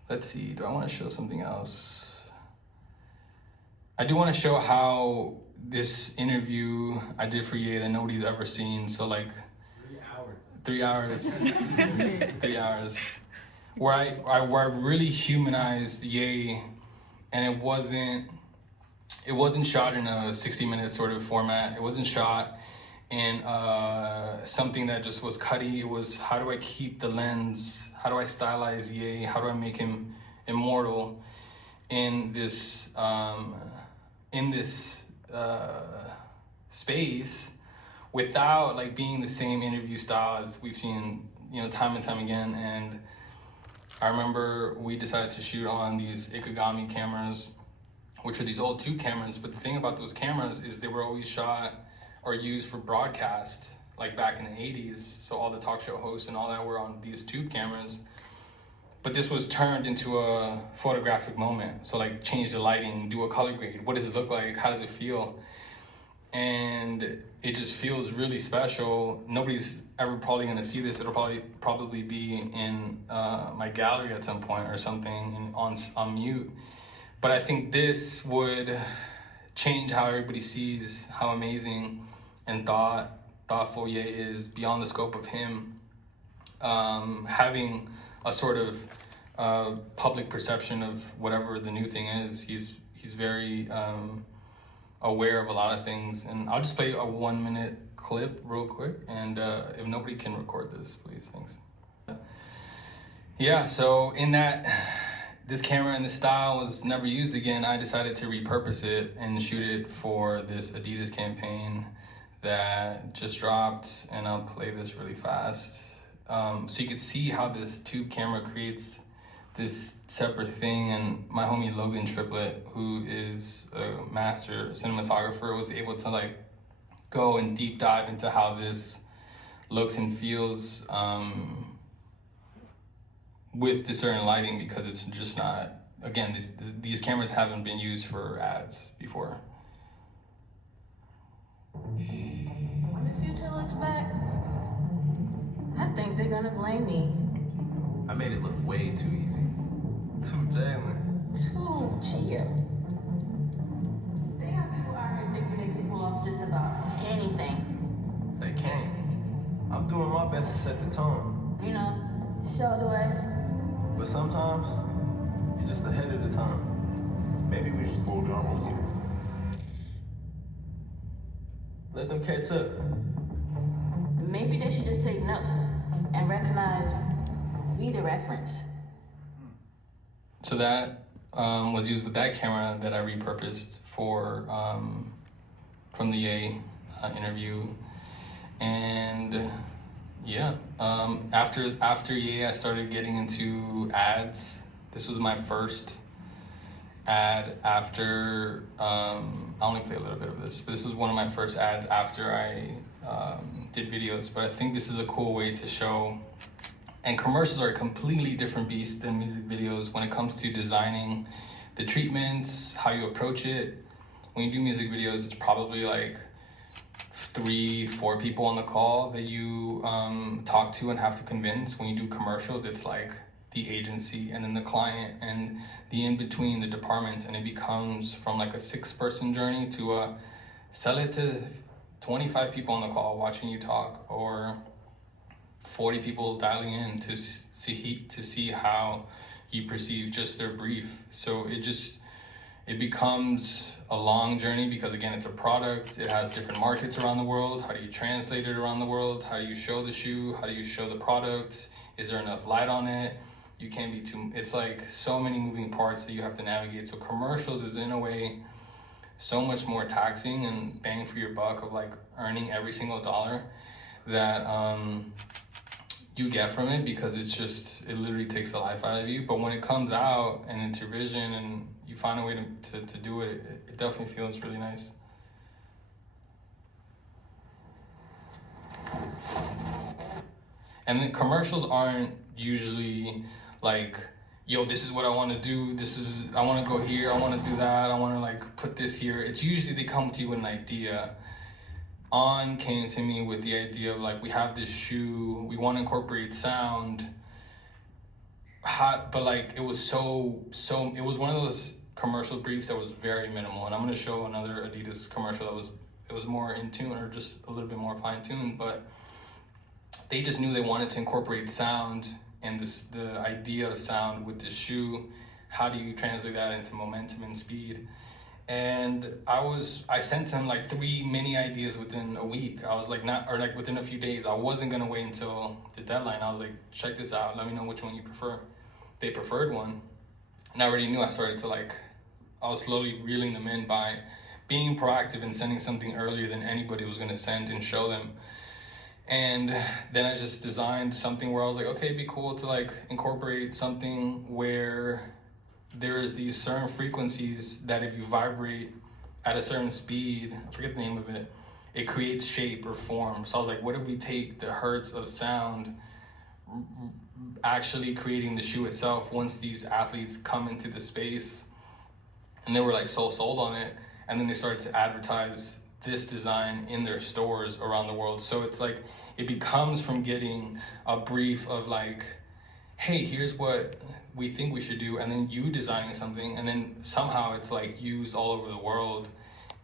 let's see, do I want to show something else? I do want to show how this interview I did for Ye that nobody's ever seen. So like 3 hours, 3 hours, where I really humanized Ye, and it wasn't shot in a 60-minute sort of format. It wasn't shot in something that just was cutty. It was, how do I keep the lens? How do I stylize Ye? How do I make him immortal in this space without like being the same interview style as we've seen, you know, time and time again. And I remember we decided to shoot on these Ikegami cameras, which are these old tube cameras. But the thing about those cameras is they were always shot or used for broadcast, like back in the 80s. So all the talk show hosts and all that were on these tube cameras. But this was turned into a photographic moment. So like change the lighting, do a color grade. What does it look like? How does it feel? And it just feels really special. Nobody's ever probably gonna see this. It'll probably be in my gallery at some point or something on mute. But I think this would change how everybody sees how amazing and thoughtful Ye is beyond the scope of him having a sort of public perception of whatever the new thing is. He's very aware of a lot of things. And I'll just play a 1-minute clip real quick. And if nobody can record this, please, thanks. Yeah, so in that, this camera and this style was never used again. I decided to repurpose it and shoot it for this Adidas campaign that just dropped. And I'll play this really fast. So you could see how this tube camera creates this separate thing. And my homie Logan Triplett, who is a master cinematographer, was able to like go and deep dive into how this looks and feels with the certain lighting, because it's just not, again, these cameras haven't been used for ads before. When the future looks back, I think they're gonna blame me. I made it look way too easy. Too Jalen. Too chill. They got people out here thinking they can pull off just about anything. They can't. I'm doing my best to set the tone. You know, show the way. But sometimes, you're just ahead of the time. Maybe we should slow down a little. Let them catch up. Maybe they should just take note and recognize we the reference. So that was used with that camera that I repurposed for from the Ye interview. And yeah, after Ye, I started getting into ads. This was my first ad after I only play a little bit of this, but this was one of my first ads after I did videos. But I think this is a cool way to show, and commercials are a completely different beast than music videos when it comes to designing the treatments, how you approach it. When you do music videos, it's probably like 3-4 people on the call that you talk to and have to convince. When you do commercials, it's like the agency and then the client and the in-between, the departments, and it becomes from like a 6-person journey to a sell it to 25 people on the call watching you talk, or 40 people dialing in to see how you perceive just their brief. So it becomes a long journey because, again, it's a product. It has different markets around the world. How do you translate it around the world? How do you show the shoe? How do you show the product? Is there enough light on it? You can't be it's like so many moving parts that you have to navigate. So commercials is in a way so much more taxing and bang for your buck of like earning every single dollar that you get from it, because it literally takes the life out of you. But when it comes out and it's your vision and you find a way to do it, it definitely feels really nice. And then commercials aren't usually like, yo, this is what I want to do. I want to go here. I want to do that. I want to like put this here. It's usually they come to you with an idea. On came to me with the idea of like, we have this shoe, we want to incorporate sound. But like, it was it was one of those commercial briefs that was very minimal. And I'm going to show another Adidas commercial it was more in tune, or just a little bit more fine tuned, but they just knew they wanted to incorporate sound and the idea of sound with the shoe. How do you translate that into momentum and speed? And I sent him like 3 mini ideas within a week. I was like, within a few days. I wasn't gonna wait until the deadline. I was like, check this out. Let me know which one you prefer. They preferred one. And I already knew. I was slowly reeling them in by being proactive and sending something earlier than anybody was gonna send and show them. And then I just designed something where I was like, okay, it'd be cool to like incorporate something where there is these certain frequencies that if you vibrate at a certain speed, I forget the name of it, it creates shape or form. So I was like, what if we take the hertz of sound, actually creating the shoe itself once these athletes come into the space? And they were like so sold on it. And then they started to advertise this design in their stores around the world. So it's like, it becomes from getting a brief of like, hey, here's what we think we should do, and then you designing something, and then somehow it's like used all over the world,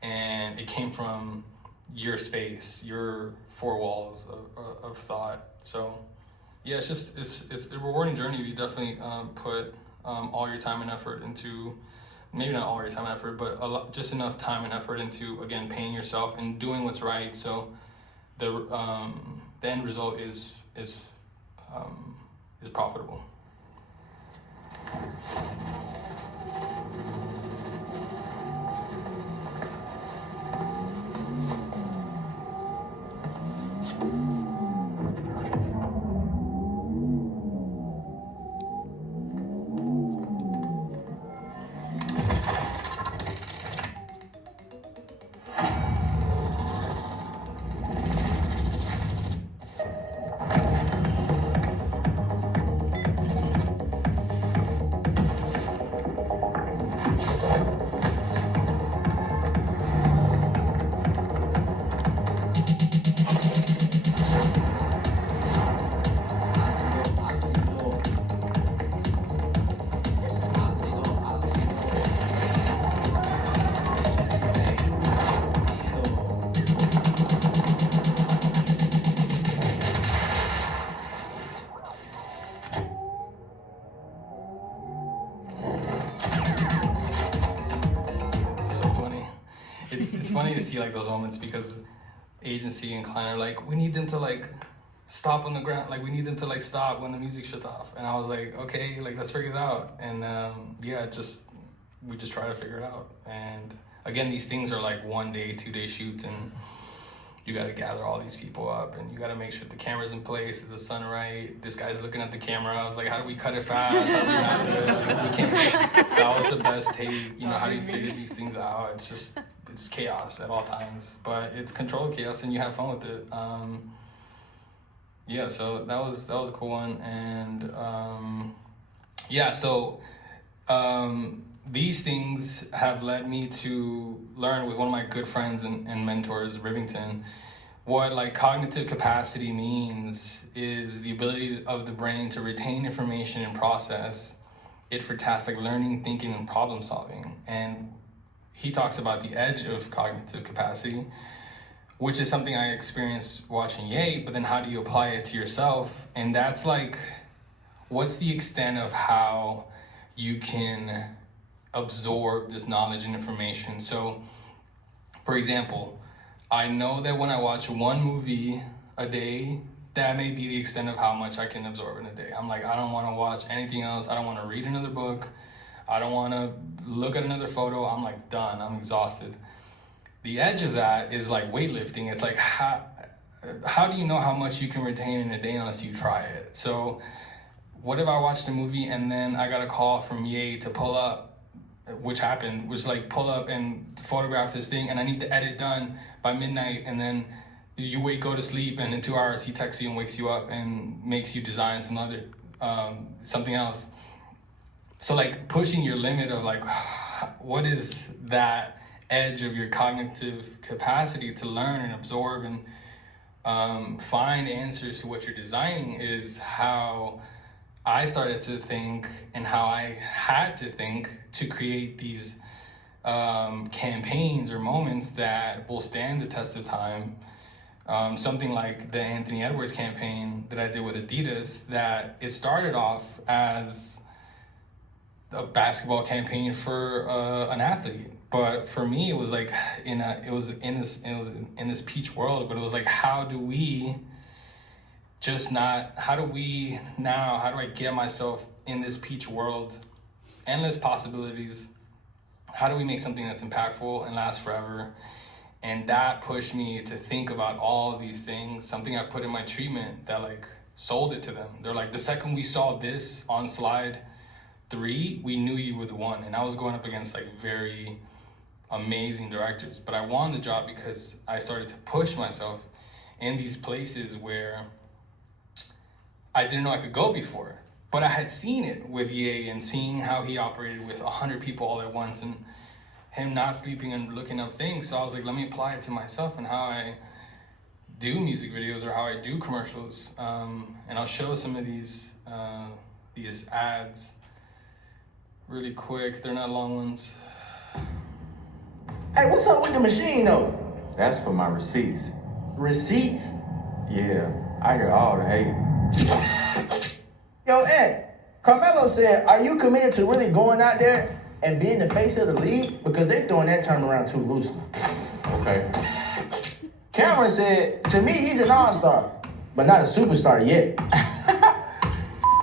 and it came from your space, your 4 walls of thought. So yeah, it's a rewarding journey. You definitely put all your time and effort into, maybe not all your time and effort, but just enough time and effort into, again, paying yourself and doing what's right. So the end result is profitable. It's funny to see like those moments, because agency and client are like, we need them to like stop on the ground, like we need them to like stop when the music shuts off. And I was like, okay, like let's figure it out. And yeah, just we just try to figure it out. And again, these things are like 1 day, 2 day shoots, and you got to gather all these people up, and you got to make sure the camera's in place, is the sun right, this guy's looking at the camera. I was like, how do we cut it fast? How do we not do it? Like, we can't. That was the best take. You know, how do you figure these things out? It's just, it's chaos at all times, but it's controlled chaos, and you have fun with it. Yeah, so that was a cool one. And yeah, so these things have led me to learn with one of my good friends and mentors, Rivington, what like cognitive capacity means is the ability of the brain to retain information and process it for tasks like learning, thinking, and problem solving. And he talks about the edge of cognitive capacity, which is something I experienced watching Ye, but then how do you apply it to yourself? And that's like, what's the extent of how you can absorb this knowledge and information? So, for example, I know that when I watch one movie a day, that may be the extent of how much I can absorb in a day. I'm like, I don't want to watch anything else. I don't want to read another book. I don't want to look at another photo. I'm like done. I'm exhausted. The edge of that is like weightlifting. It's like, how do you know how much you can retain in a day unless you try it? So what if I watched a movie and then I got a call from Ye to pull up, which happened, was like pull up and photograph this thing, and I need the edit done by midnight, and then you go to sleep, and in 2 hours he texts you and wakes you up and makes you design some other something else. So like pushing your limit of like, what is that edge of your cognitive capacity to learn and absorb and find answers to what you're designing is how I started to think, and how I had to think to create these campaigns or moments that will stand the test of time. Something like the Anthony Edwards campaign that I did with Adidas, that it started off as a basketball campaign for an athlete, but for me it was like in this peach world. But it was like, how do I get myself in this peach world, endless possibilities? How do we make something that's impactful and lasts forever? And that pushed me to think about all these things, something I put in my treatment that like sold it to them. They're like, the second we saw this on slide 3, we knew you were the one. And I was going up against like very amazing directors, but I won the job because I started to push myself in these places where I didn't know I could go before. But I had seen it with Ye and seeing how he operated with 100 people all at once, and him not sleeping and looking up things. So I was like, let me apply it to myself and how I do music videos or how I do commercials. And I'll show some of these ads really quick. They're not long ones. Hey, what's up with the machine though? That's for my receipts. Receipts? Yeah, I hear all the hate. Yo, Ed, Carmelo said, are you committed to really going out there and being the face of the league? Because they're throwing that term around too loosely. Okay. Cameron said, to me, he's an all-star, but not a superstar yet.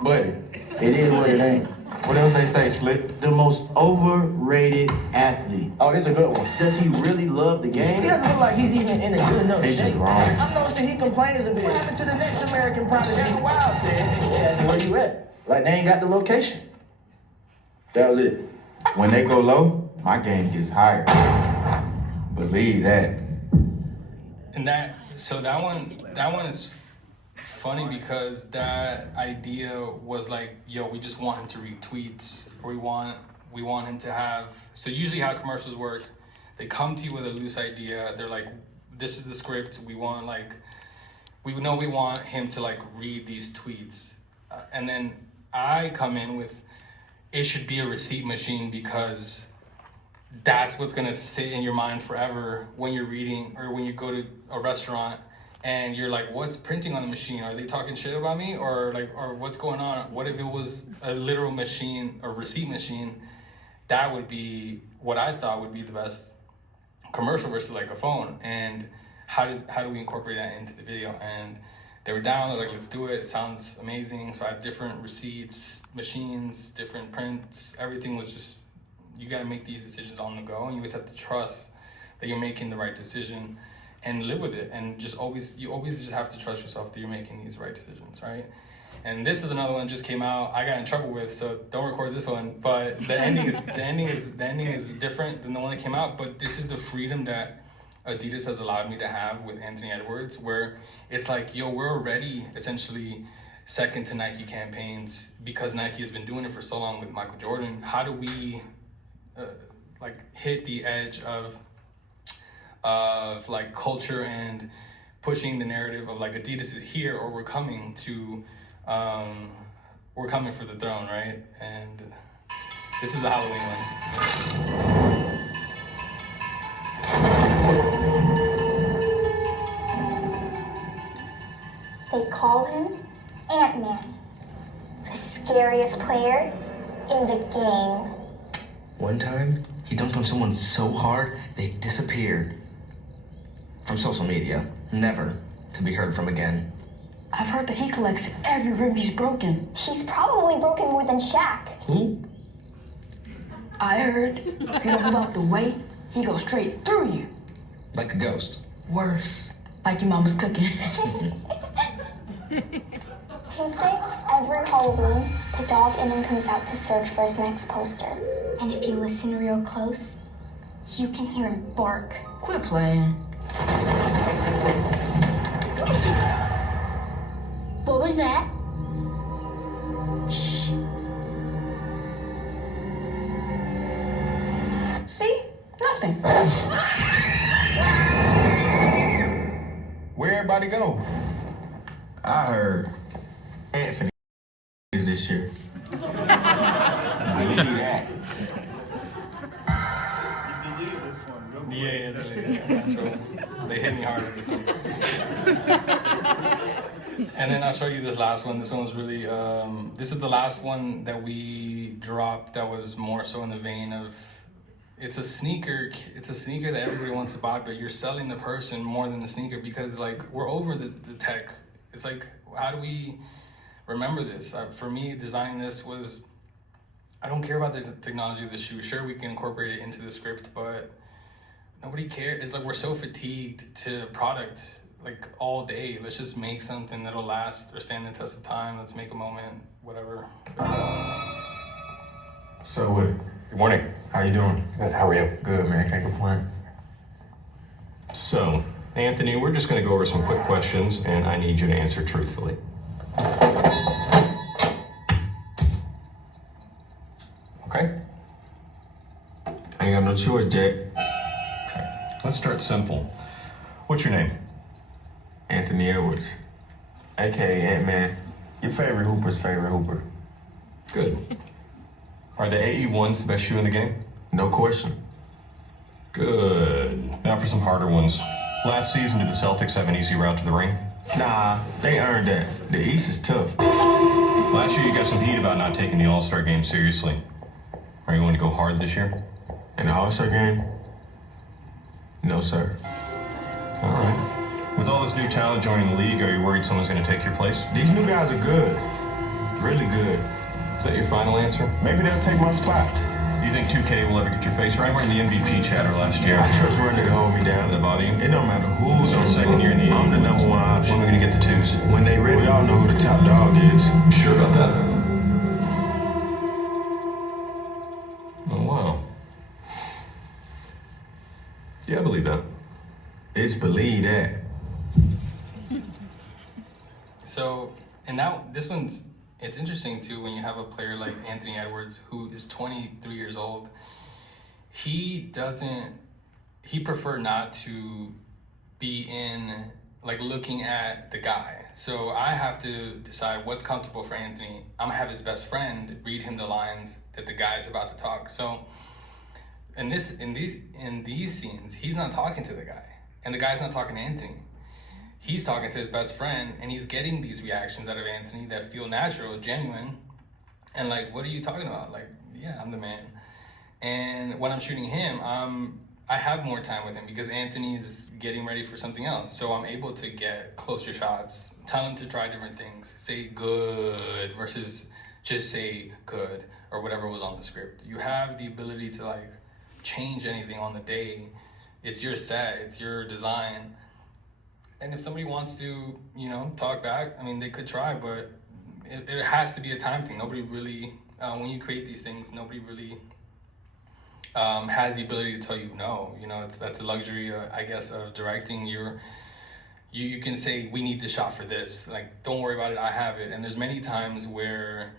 Buddy, It is what it ain't. what else they say, Slick? The most overrated athlete. Oh, this is a good one. Does he really love the game? He doesn't look like he's even in a good enough They shape. just wrong. I'm noticing he complains a bit. What happened to the next American prodigy? That's Wild said, hey, where you at? Like they ain't got the location. That was it. When they go low, my game gets higher. Believe that. And that one is funny because that idea was like, yo, we just want him to read tweets, or we want him to have. So usually how commercials work, they come to you with a loose idea. They're like, this is the script. We want him to like read these tweets, and then I come in with, it should be a receipt machine because that's what's gonna sit in your mind forever when you're reading or when you go to a restaurant and you're like, what's printing on the machine? Are they talking shit about me? Or what's going on? What if it was a literal machine, a receipt machine? That would be what I thought would be the best commercial versus like a phone. And how do we incorporate that into the video? And they were down, they're like, let's do it. It sounds amazing. So I have different receipts, machines, different prints. Everything was just you got to make these decisions on the go, and you just have to trust that you're making the right decision and live with it. And you always just have to trust yourself that you're making these right decisions, right? And this is another one just came out. I got in trouble with, so don't record this one. But the ending is different than the one that came out. But this is the freedom that Adidas has allowed me to have with Anthony Edwards, where it's like, yo, we're already essentially second to Nike campaigns because Nike has been doing it for so long with Michael Jordan. How do we like hit the edge of like culture and pushing the narrative of like Adidas is here, or we're coming for the throne, right? And this is the Halloween one. They call him Ant-Man, the scariest player in the game. One time, he dunked on someone so hard, they disappeared. From social media, never to be heard from again. I've heard that he collects every rib he's broken. He's probably broken more than Shaq. Who? I heard you don't move out the way, he goes straight through you. Like a ghost. Worse, like your mama's cooking. They say every Halloween, the dog in him comes out to search for his next poster. And if you listen real close, you can hear him bark. Quit playing. Let me see this. What was that? Shh. See? Nothing. Where everybody go? I heard Anthony is this year. Believe that. Yeah, they hit me hard with this one. And then I'll show you this last one. This one's really, this is the last one that we dropped that was more so in the vein of, it's a sneaker that everybody wants to buy, but you're selling the person more than the sneaker, because like we're over the tech. It's like, how do we remember this? For me, designing this was, I don't care about the technology of the shoe. Sure, we can incorporate it into the script, but nobody cares. It's like we're so fatigued to product like all day. Let's just make something that'll last or stand the test of time. Let's make a moment, whatever. So what? Good morning. How you doing? Good. How are you? Good, man. Can't complain. So, Anthony, we're just going to go over some quick questions, and I need you to answer truthfully. Okay? I ain't got no choice, Jack. Okay. Let's start simple. What's your name? Anthony Edwards, aka Ant-Man. Your favorite Hooper's favorite Hooper. Good. Are the AE1s the best shoe in the game? No question. Good. Now for some harder ones. Last season, did the Celtics have an easy route to the ring? Nah, they earned that. The East is tough. Last year, you got some heat about not taking the All-Star game seriously. Are you going to go hard this year? In the All-Star game? No, sir. All right. With all this new talent joining the league, are you worried someone's going to take your place? These new guys are good. Really good. Is that your final answer? Maybe they'll take my spot. Do you think 2K will ever get your face right? We're in the MVP chatter last year. I trust Runner to hold me down. Does that bother you? It don't matter who's on the second year in the I'm the number one option. When are we going to get the twos? When they ready, we all know who the top dog is. You sure about that? Oh, wow. Yeah, I believe that. It's believe that. So, and now this one's, it's interesting too when you have a player like Anthony Edwards who is 23 years old. He preferred not to be in like looking at the guy. So I have to decide what's comfortable for Anthony. I'm gonna have his best friend read him the lines that the guy is about to talk. So in these scenes, he's not talking to the guy, and the guy's not talking to Anthony. He's talking to his best friend, and he's getting these reactions out of Anthony that feel natural, genuine, and like, what are you talking about? Like, yeah, I'm the man. And when I'm shooting him, I have more time with him because Anthony is getting ready for something else. So I'm able to get closer shots, tell him to try different things, say good versus just say good or whatever was on the script. You have the ability to like change anything on the day. It's your set, it's your design. And if somebody wants to, you know, talk back, I mean, they could try, but it has to be a time thing. Nobody really, when you create these things, nobody really has the ability to tell you no. You know, that's a luxury, I guess, of directing. You can say, we need the shot for this. Like, don't worry about it, I have it. And there's many times where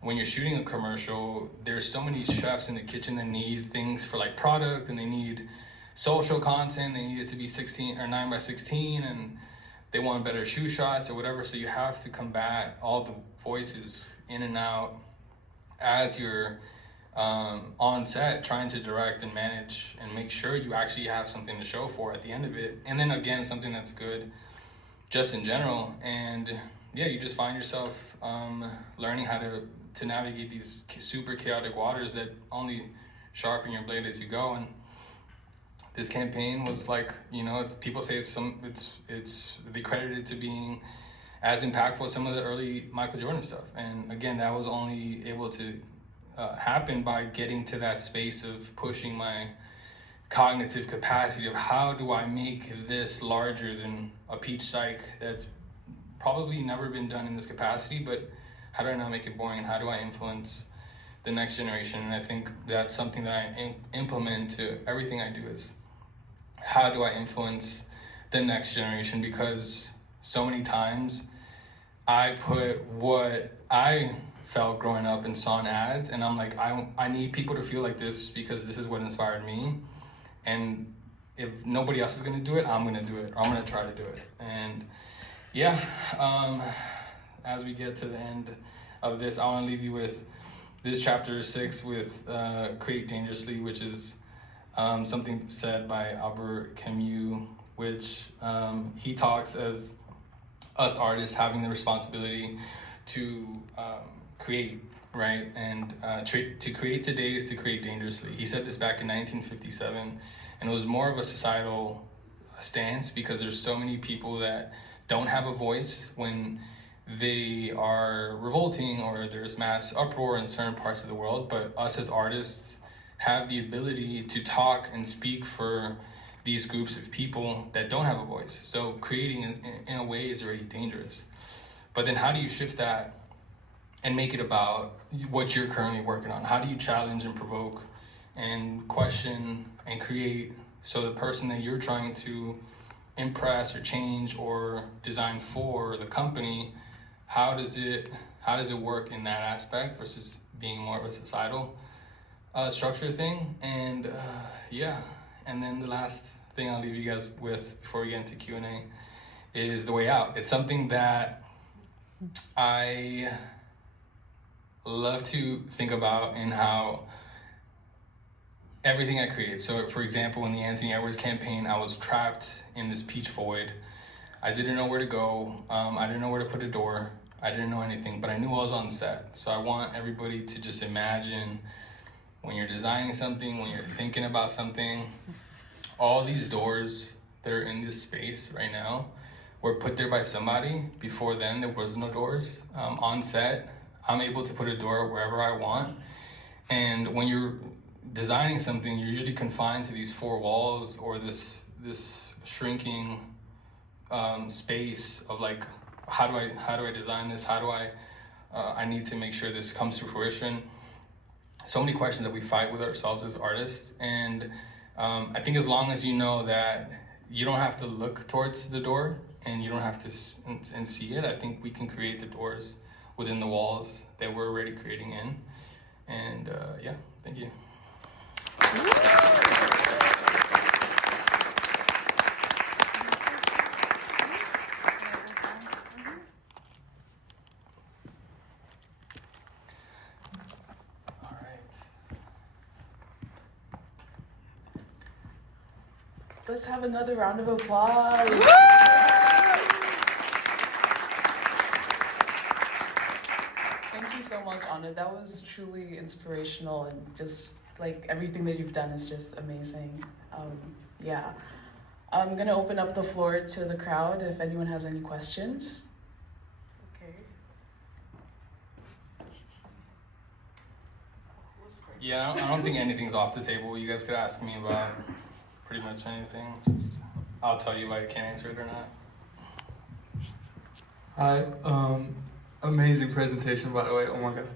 when you're shooting a commercial, there's so many chefs in the kitchen that need things for like product, and they need social content, they need it to be 16 or 9 by 16, and they want better shoe shots or whatever. So you have to combat all the voices in and out as you're on set, trying to direct and manage and make sure you actually have something to show for at the end of it. And then again, something that's good just in general. And yeah, you just find yourself learning how to navigate these super chaotic waters that only sharpen your blade as you go. And this campaign was like, you know, people say they credit it to being as impactful as some of the early Michael Jordan stuff. And again, that was only able to happen by getting to that space of pushing my cognitive capacity of how do I make this larger than a peach psych that's probably never been done in this capacity, but how do I not make it boring, and how do I influence the next generation? And I think that's something that I implement to everything I do, is how do I influence the next generation? Because so many times I put what I felt growing up and saw in ads, and I'm like, I need people to feel like this because this is what inspired me. And if nobody else is gonna do it, I'm gonna do it, or I'm gonna try to do it. And yeah, as we get to the end of this, I wanna leave you with this chapter 6 with Create Dangerously, which is something said by Albert Camus, which he talks as us artists having the responsibility to create, right? And to create today is to create dangerously. He said this back in 1957, and it was more of a societal stance because there's so many people that don't have a voice when they are revolting or there's mass uproar in certain parts of the world. But us as artists have the ability to talk and speak for these groups of people that don't have a voice. So creating in a way is already dangerous. But then how do you shift that and make it about what you're currently working on? How do you challenge and provoke and question and create so the person that you're trying to impress or change or design for the company, how does it work in that aspect versus being more of a societal structure thing? And yeah, and then the last thing I'll leave you guys with before we get into Q&A is the way out. It's something that I love to think about in how everything I create. So for example, in the Anthony Edwards campaign, I was trapped in this peach void. I didn't know where to go. I didn't know where to put a door. I didn't know anything, but I knew I was on set. So I want everybody to just imagine when you're designing something, when you're thinking about something, all these doors that are in this space right now were put there by somebody. Before then, there was no doors. On set, I'm able to put a door wherever I want. And when you're designing something, you're usually confined to these 4 walls or this shrinking space of like, how do I design this? How do I need to make sure this comes to fruition? So many questions that we fight with ourselves as artists. And I think as long as you know that you don't have to look towards the door and you don't have to and see it, I think we can create the doors within the walls that we're already creating in. And yeah, thank you. Let's have another round of applause. Thank you so much, Onda. That was truly inspirational, and just like everything that you've done is just amazing. Yeah. I'm gonna open up the floor to the crowd if anyone has any questions. Okay. Yeah, I don't think anything's off the table. You guys could ask me about pretty much anything. Just, I'll tell you if I can answer it or not. Hi, amazing presentation, by the way. Oh my god.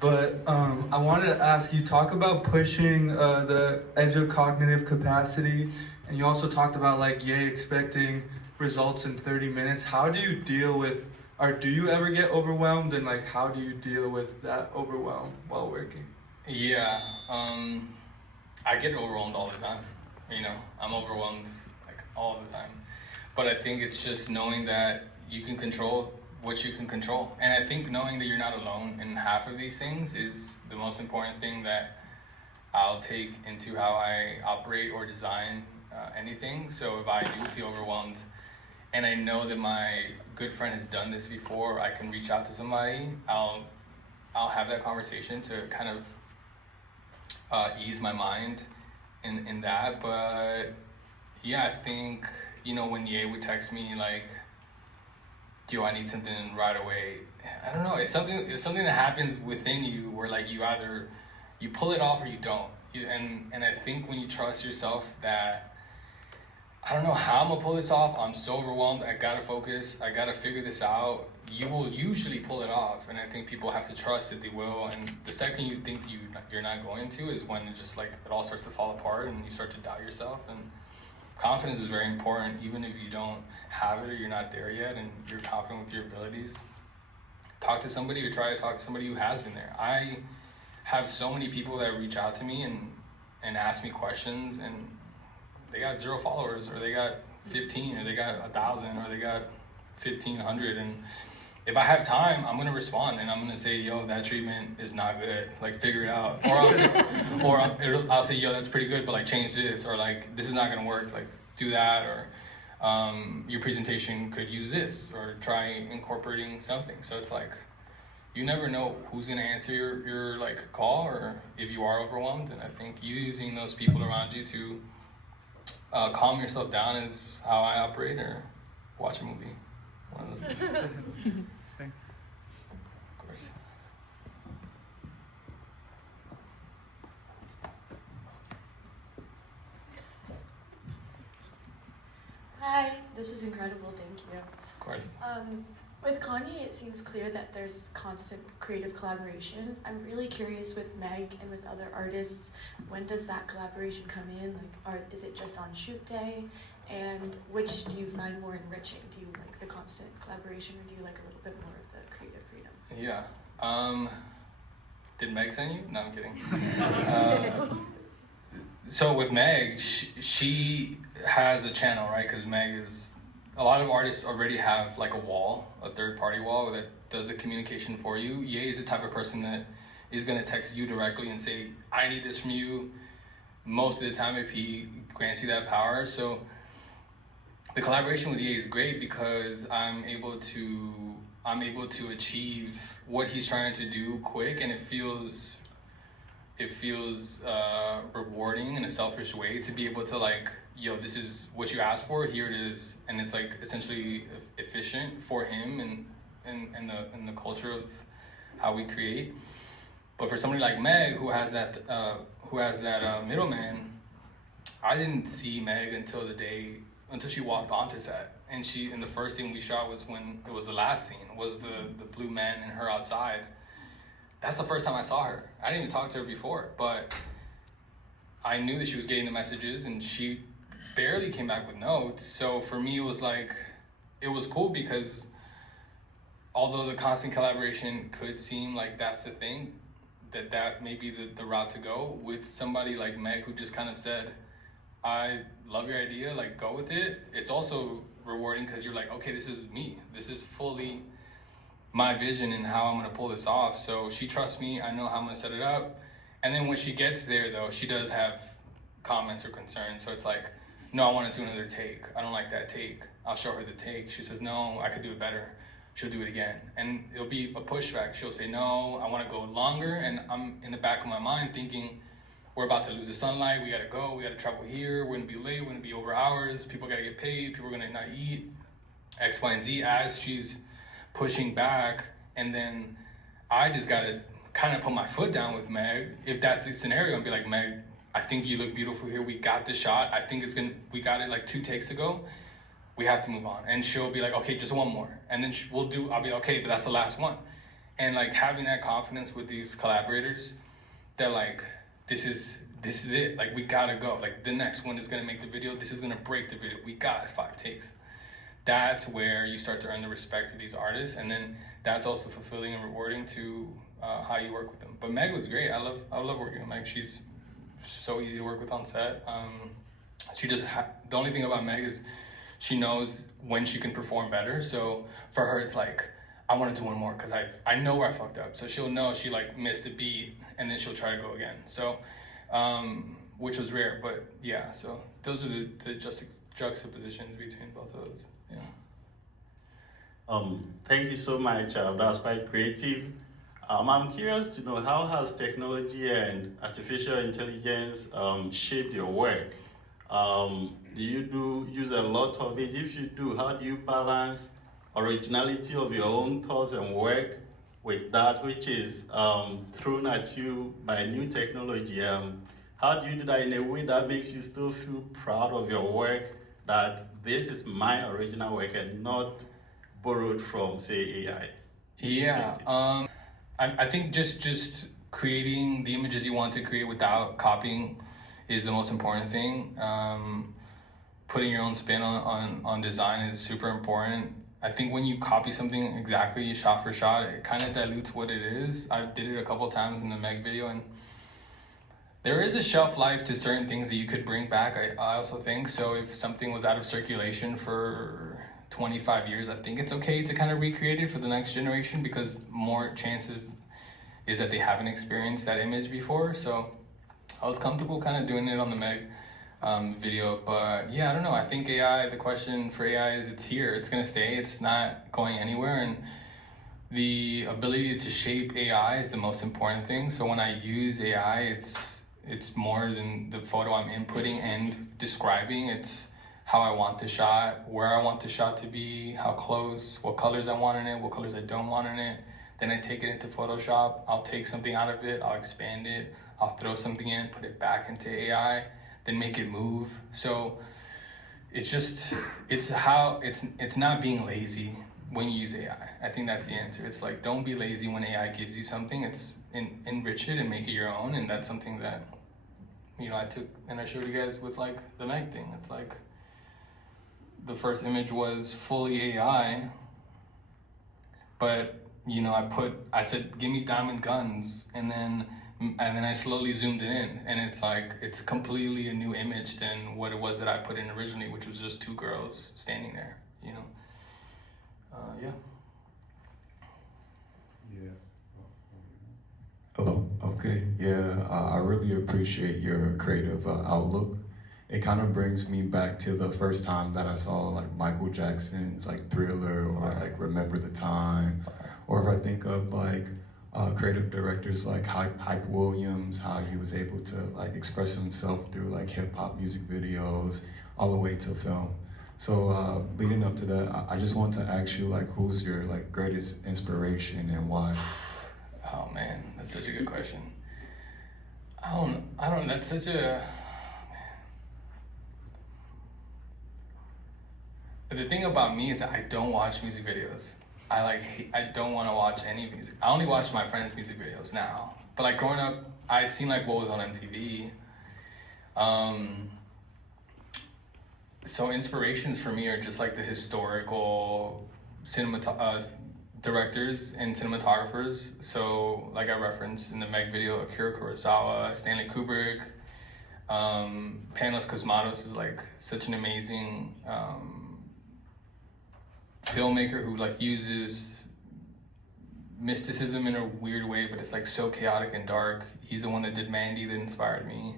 But I wanted to ask you, talk about pushing the edge of cognitive capacity, and you also talked about like Ye expecting results in 30 minutes. How do you deal with, or do you ever get overwhelmed, and like how do you deal with that overwhelm while working? Yeah, I get overwhelmed all the time. You know, I'm overwhelmed like all the time. But I think it's just knowing that you can control what you can control. And I think knowing that you're not alone in half of these things is the most important thing that I'll take into how I operate or design anything. So if I do feel overwhelmed and I know that my good friend has done this before, I can reach out to somebody, I'll have that conversation to kind of ease my mind in that. But yeah, I think, you know, when Ye would text me like, yo, I need something right away. I don't know. It's something that happens within you where like you pull it off or you don't. And I think when you trust yourself that I don't know how I'm gonna pull this off. I'm so overwhelmed. I gotta focus. I gotta figure this out. You will usually pull it off, and I think people have to trust that they will. And the second you think you're not going to is when it just like it all starts to fall apart and you start to doubt yourself. And confidence is very important, even if you don't have it or you're not there yet and you're confident with your abilities. Talk to somebody or try to talk to somebody who has been there. I have so many people that reach out to me and ask me questions, and they got 0 followers, or they got 15, or they got 1,000, or they got 1,500. And if I have time, I'm gonna respond and I'm gonna say, yo, that treatment is not good. Like, figure it out. Or I'll say, yo, that's pretty good, but like change this, or like this is not gonna work. Like do that, or your presentation could use this, or try incorporating something. So it's like you never know who's gonna answer your like call, or if you are overwhelmed. And I think using those people around you to calm yourself down is how I operate, or watch a movie. One of those things. Of course. Hi, this is incredible, thank you. Of course. With Kanye, it seems clear that there's constant creative collaboration. I'm really curious with Meg and with other artists, when does that collaboration come in? Like, is it just on shoot day? And which do you find more enriching? Do you like the constant collaboration, or do you like a little bit more of the creative freedom? Yeah. Did Meg send you? No, I'm kidding. So with Meg, she has a channel, right? Because Meg is, a lot of artists already have like a wall, a third-party wall that does the communication for you. Ye is the type of person that is gonna text you directly and say, I need this from you, most of the time if he grants you that power. So the collaboration with Ye is great because I'm able to achieve what he's trying to do quick, and it feels rewarding in a selfish way to be able to like, yo, this is what you asked for, here it is, and it's like essentially efficient for him and the culture of how we create. But for somebody like Meg, who has that middleman, I didn't see Meg until she walked onto set, and the first thing we shot was when it was the last scene, was the blue man and her outside. That's the first time I saw her. I didn't even talk to her before, but I knew that she was getting the messages, and she barely came back with notes. So for me, it was cool because although the constant collaboration could seem like that's the thing, that may be the route to go, with somebody like Meg who just kind of said, I love your idea, like go with it. It's also rewarding because you're like, okay, this is me. This is fully my vision and how I'm gonna pull this off. So she trusts me, I know how I'm gonna set it up. And then when she gets there though, she does have comments or concerns. So it's like, no, I wanna do another take. I don't like that take. I'll show her the take. She says, no, I could do it better. She'll do it again. And it'll be a pushback. She'll say, no, I wanna go longer. And I'm in the back of my mind thinking, we're about to lose the sunlight. We gotta go, we gotta travel here. We're gonna be late, we're gonna be over hours. People gotta get paid, people are gonna not eat, X, Y, and Z, as she's pushing back. And then I just gotta kind of put my foot down with Meg, if that's the scenario, and be like, Meg, I think you look beautiful here. We got the shot. I think we got it like 2 takes ago. We have to move on. And she'll be like, okay, just one more. And then I'll be okay, but that's the last one. And like having that confidence with these collaborators, they're like, this is it. Like, we gotta go. Like, the next one is gonna make the video. This is gonna break the video. We got 5 takes. That's where you start to earn the respect of these artists. And then that's also fulfilling and rewarding to how you work with them. But Meg was great. I love working with Meg. She's so easy to work with on set. The only thing about Meg is she knows when she can perform better. So for her, it's like, I want to do one more because I know where I fucked up. So she'll know she like missed a beat and then she'll try to go again. So, which was rare, but yeah. So those are the juxtapositions between both of those. Yeah. Thank you so much. That's quite creative. I'm curious to know, how has technology and artificial intelligence shaped your work? Do you use a lot of it? If you do, how do you balance originality of your own thoughts and work with that which is thrown at you by new technology? How do you do that in a way that makes you still feel proud of your work, that this is my original work and not borrowed from, say, AI? Yeah, I think just creating the images you want to create without copying is the most important thing. Putting your own spin on design is super important. I think when you copy something exactly shot for shot, it kind of dilutes what it is. I did it a couple times in the Meg video, and there is a shelf life to certain things that you could bring back, I also think. So if something was out of circulation for 25 years, I think it's okay to kind of recreate it for the next generation, because more chances is that they haven't experienced that image before. So I was comfortable kind of doing it on the Meg video. But yeah, I don't know. I think AI, the question for AI is, it's here. It's going to stay. It's not going anywhere. And the ability to shape AI is the most important thing. So when I use AI, it's more than the photo I'm inputting and describing. It's how I want the shot, where I want the shot to be, how close, what colors I want in it, what colors I don't want in it. Then I take it into Photoshop. I'll take something out of it, I'll expand it, I'll throw something in, put it back into AI, then make it move. So it's not being lazy when you use AI. I think that's the answer. It's like, don't be lazy when AI gives you something. It's enrich it and make it your own. And that's something that, I took and I showed you guys with like the Meg thing. It's like, the first image was fully AI, but I said, give me diamond guns, and then I slowly zoomed it in, and it's like, it's completely a new image than what it was that I put in originally, which was just 2 girls standing there, yeah. Yeah. Hello. Okay. Yeah. I really appreciate your creative outlook. It kind of brings me back to the first time that I saw like Michael Jackson's like Thriller, or like Remember the Time, or if I think of like creative directors like Hype Williams, how he was able to like express himself through like hip hop music videos all the way to film. So leading up to that, I just want to ask you, like, who's your like greatest inspiration and why? Oh man, that's such a good question. I don't. That's such a. The thing about me is that I don't watch music videos. I don't want to watch any music. I only watch my friends' music videos now. But like growing up, I'd seen like what was on MTV. So inspirations for me are just like the historical directors and cinematographers. So like I referenced in the Meg video, Akira Kurosawa, Stanley Kubrick, Panos Cosmatos is like such an amazing filmmaker who like uses mysticism in a weird way, but it's like so chaotic and dark. He's the one that did Mandy that inspired me.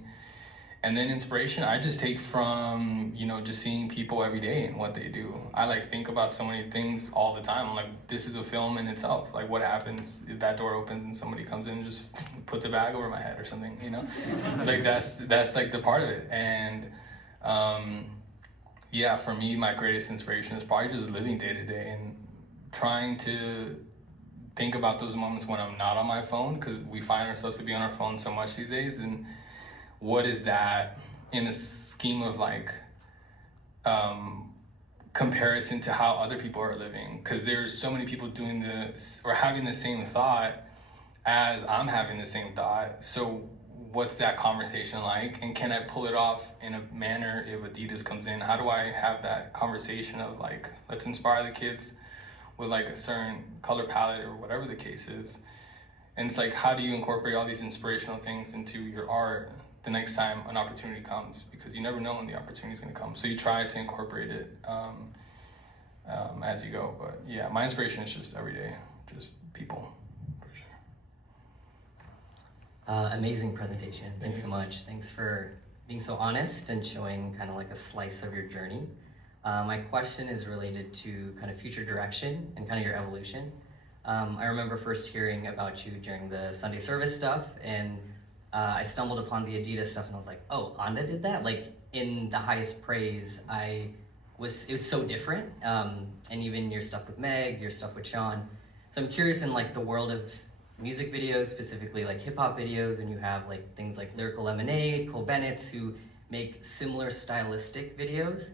And then inspiration, I just take from, just seeing people every day and what they do. I like think about so many things all the time. I'm like, this is a film in itself. Like, what happens if that door opens and somebody comes in and just puts a bag over my head or something, Like that's like the part of it. And yeah, for me, my greatest inspiration is probably just living day to day and trying to think about those moments when I'm not on my phone, because we find ourselves to be on our phone so much these days. And what is that in the scheme of like comparison to how other people are living? Because there's so many people doing this or having the same thought as I'm having the same thought. So what's that conversation like? And can I pull it off in a manner if Adidas comes in? How do I have that conversation of like, let's inspire the kids with like a certain color palette or whatever the case is? And it's like, how do you incorporate all these inspirational things into your art the next time an opportunity comes? Because you never know when the opportunity is going to come. So you try to incorporate it as you go. But yeah, my inspiration is just every day, just people. Amazing presentation. Thanks so much. Thanks for being so honest and showing kind of like a slice of your journey. My question is related to kind of future direction and kind of your evolution. I remember first hearing about you during the Sunday service stuff, and I stumbled upon the Adidas stuff and I was like, oh, Onda did that? Like in the highest praise. It was so different. And even your stuff with Meg, your stuff with Sean. So I'm curious in like the world of music videos, specifically like hip hop videos, and you have like things like Lyrical Lemonade, Cole Bennett's, who make similar stylistic videos.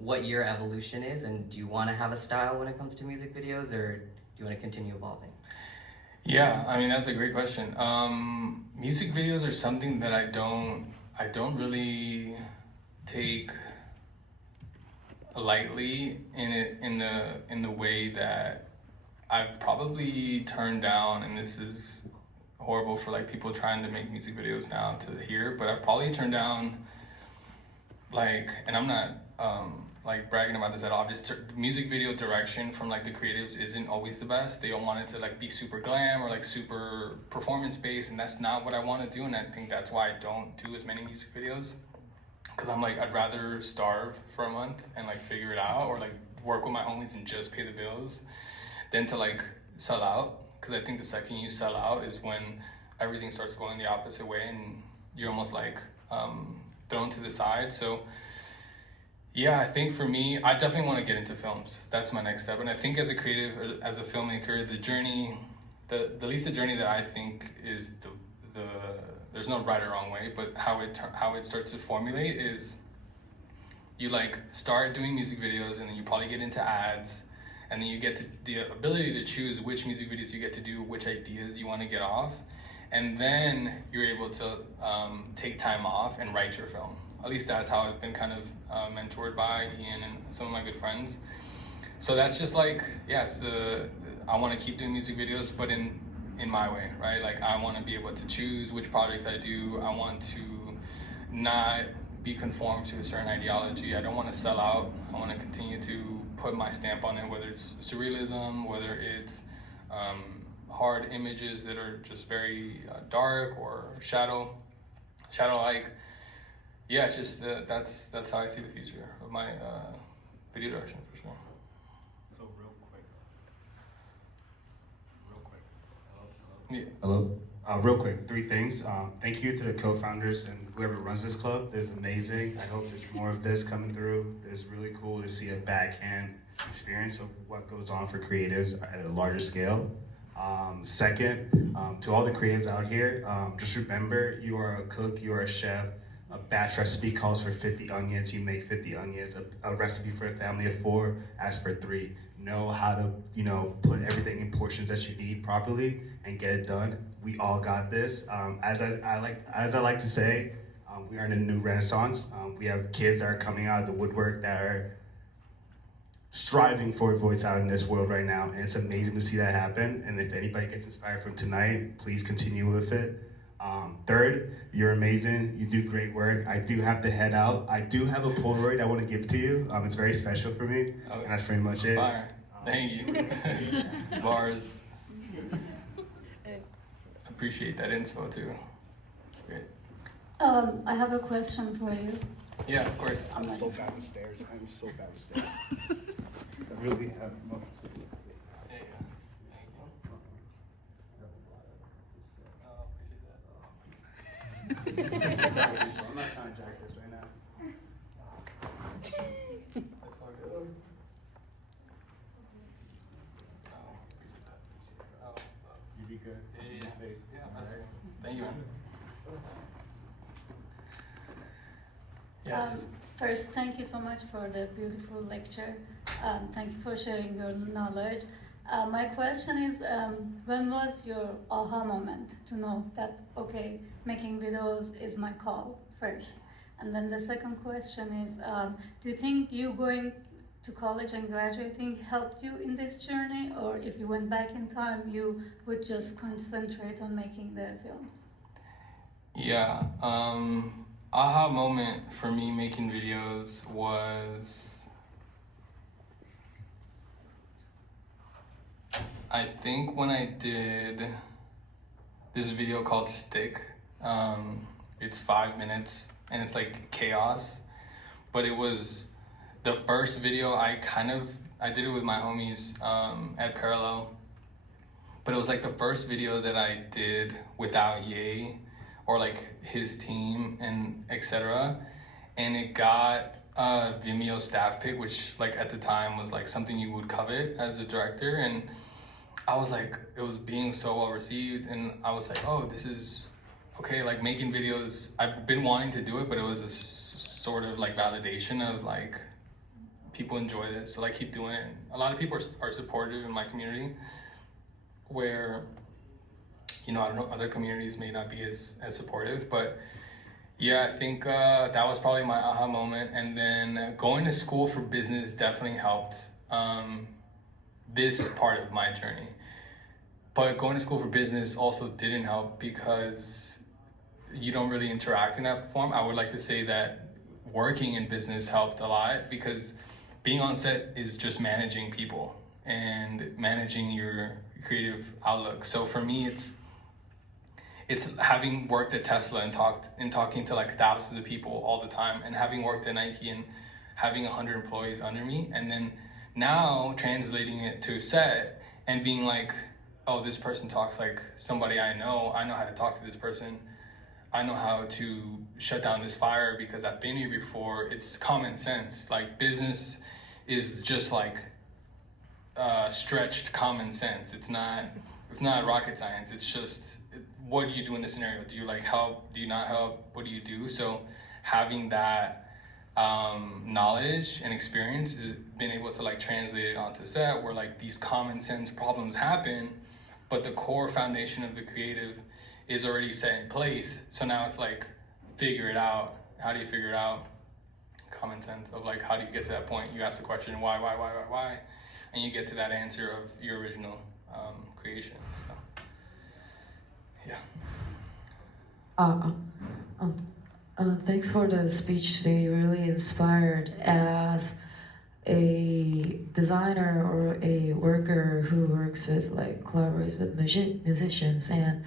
What your evolution is, and do you want to have a style when it comes to music videos, or do you want to continue evolving? Yeah, I mean, that's a great question. Music videos are something that I don't really take lightly in the way that I've probably turned down, and this is horrible for like people trying to make music videos now to hear, but I've probably turned down like, and I'm not like bragging about this at all, just music video direction from like the creatives isn't always the best. They don't want it to like be super glam or like super performance based, and that's not what I want to do. And I think that's why I don't do as many music videos, because I'm like, I'd rather starve for a month and like figure it out, or like work with my homies and just pay the bills, than to like sell out. Because I think the second you sell out is when everything starts going the opposite way and you're almost like thrown to the side. So yeah, I think for me, I definitely want to get into films. That's my next step. And I think as a creative, or as a filmmaker, the journey, the least the journey that I think is the there's no right or wrong way, but how it starts to formulate is you like start doing music videos, and then you probably get into ads, and then you get to the ability to choose which music videos you get to do, which ideas you want to get off. And then you're able to take time off and write your film. At least that's how I've been kind of mentored by Ian and some of my good friends. So that's just like, yeah, I want to keep doing music videos, but in my way, right? Like I want to be able to choose which projects I do. I want to not be conformed to a certain ideology. I don't want to sell out. I want to continue to put my stamp on it, whether it's surrealism, whether it's hard images that are just very dark or shadow-like. Yeah, it's just that's how I see the future of my video direction, for sure. So real quick. Hello? Real quick, 3 things. Thank you to the co-founders and whoever runs this club. It's amazing. I hope there's more of this coming through. It's really cool to see a backhand experience of what goes on for creatives at a larger scale. Second, to all the creatives out here, just remember, you are a cook, you are a chef. A batch recipe calls for 50 onions, you make 50 onions. A recipe for a family of 4 asks for 3. Know how to, put everything in portions that you need properly and get it done. We all got this. As I like to say, we are in a new renaissance. We have kids that are coming out of the woodwork that are striving for a voice out in this world right now, and it's amazing to see that happen. And if anybody gets inspired from tonight, please continue with it. Third, you're amazing. You do great work. I do have to head out. I do have a Polaroid I want to give to you. It's very special for me, and that's pretty much it. Fire. Thank you. Bars. Appreciate that info too. It's great. I have a question for you. Yeah, of course. I'm so bad with stairs. I'm so bad with stairs. I really have no. I'm not trying to jack this right now. be good. Yeah. Be safe. Yeah, All that's right. Thank you, man. Yes. First, thank you so much for the beautiful lecture. Thank you for sharing your knowledge. My question is, when was your aha moment to know that, okay, making videos is my call first? And then the second question is, do you think you going to college and graduating helped you in this journey? Or if you went back in time, you would just concentrate on making the films? Yeah, aha moment for me making videos was, I think when I did this video called Stick. It's 5 minutes and it's like chaos, but it was the first video I did it with my homies at Parallel, but it was like the first video that I did without Ye or like his team and etc. And it got a Vimeo staff pick, which like at the time was like something you would covet as a director. And I was like, it was being so well received, and I was like, oh, this is okay. Like making videos, I've been wanting to do it, but it was a sort of like validation of like people enjoy this, so like keep doing it. A lot of people are supportive in my community, where I don't know, other communities may not be as supportive, but yeah, I think that was probably my aha moment. And then going to school for business definitely helped this part of my journey. But going to school for business also didn't help because you don't really interact in that form. I would like to say that working in business helped a lot, because being on set is just managing people and managing your creative outlook. So for me, it's having worked at Tesla and talking to like thousands of people all the time, and having worked at Nike and having 100 employees under me, and then now translating it to set and being like, oh, this person talks like somebody I know how to talk to this person. I know how to shut down this fire because I've been here before. It's common sense. Like business is just like stretched common sense. It's not rocket science. It's just, what do you do in this scenario? Do you like help? Do you not help? What do you do? So having that knowledge and experience has been able to like translate it onto set, where like these common sense problems happen, but the core foundation of the creative is already set in place. So now it's like, figure it out. How do you figure it out? Common sense of like, how do you get to that point? You ask the question, why? And you get to that answer of your original creation. So, yeah. Thanks for the speech today. Really inspired as a designer or a worker who works with collaborates with musicians, and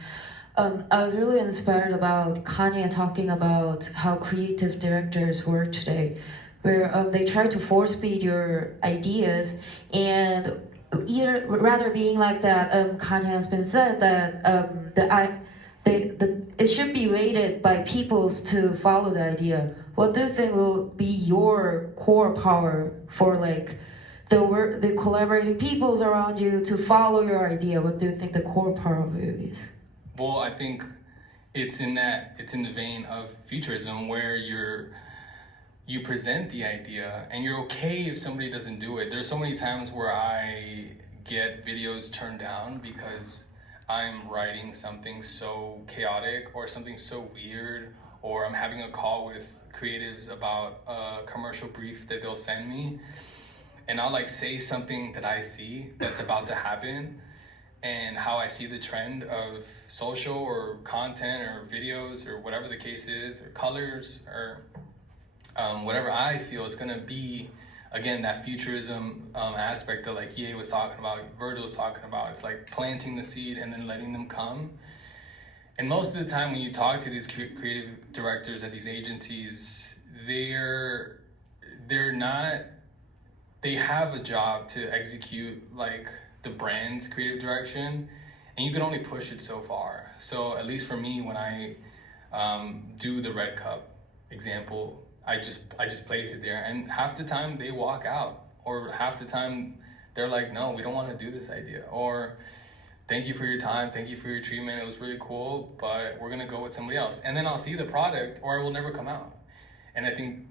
I was really inspired about Kanye talking about how creative directors work today, where they try to force feed your ideas, and rather being like that, Kanye has been said that it should be rated by peoples to follow the idea. What do you think will be your core power for the collaborating peoples around you to follow your idea? What do you think the core power of it is? Well, I think it's in the vein of futurism, where you present the idea and you're okay if somebody doesn't do it. There's so many times where I get videos turned down because I'm writing something so chaotic or something so weird, or I'm having a call with creatives about a commercial brief that they'll send me, and I'll like say something that I see that's about to happen and how I see the trend of social or content or videos or whatever the case is, or colors, or whatever I feel is gonna be, again, that futurism aspect that like Ye was talking about, Virgil was talking about. It's like planting the seed and then letting them come. And most of the time when you talk to these creative directors at these agencies, they have a job to execute like the brand's creative direction, and you can only push it so far. So at least for me, when I do the Red Cup example, I just place it there, and half the time they walk out, or half the time they're like, no, we don't want to do this idea, or thank you for your time, thank you for your treatment, it was really cool, but we're gonna go with somebody else. And then I'll see the product or it will never come out. And I think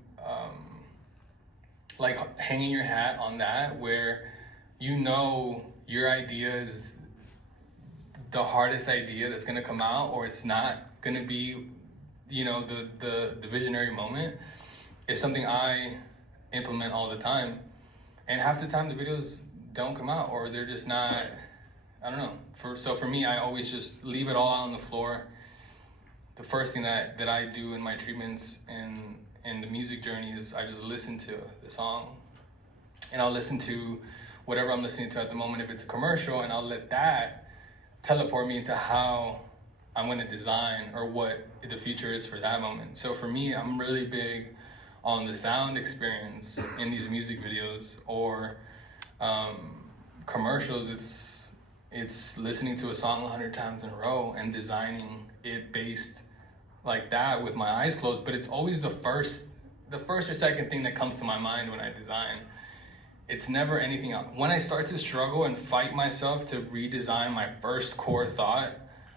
like hanging your hat on that, where you know your idea is the hardest idea that's gonna come out, or it's not gonna be, you know, the visionary moment, is something I implement all the time. And half the time the videos don't come out, or they're just not, I don't know. So for me, I always just leave it all out on the floor. The first thing that I do in my treatments and the music journey is I just listen to the song, and I'll listen to whatever I'm listening to at the moment, if it's a commercial, and I'll let that teleport me into how I'm gonna design or what the future is for that moment. So for me, I'm really big on the sound experience in these music videos or commercials. It's listening to a song 100 times in a row and designing it based like that with my eyes closed, but it's always the first or second thing that comes to my mind when I design. It's never anything else. When I start to struggle and fight myself to redesign my first core thought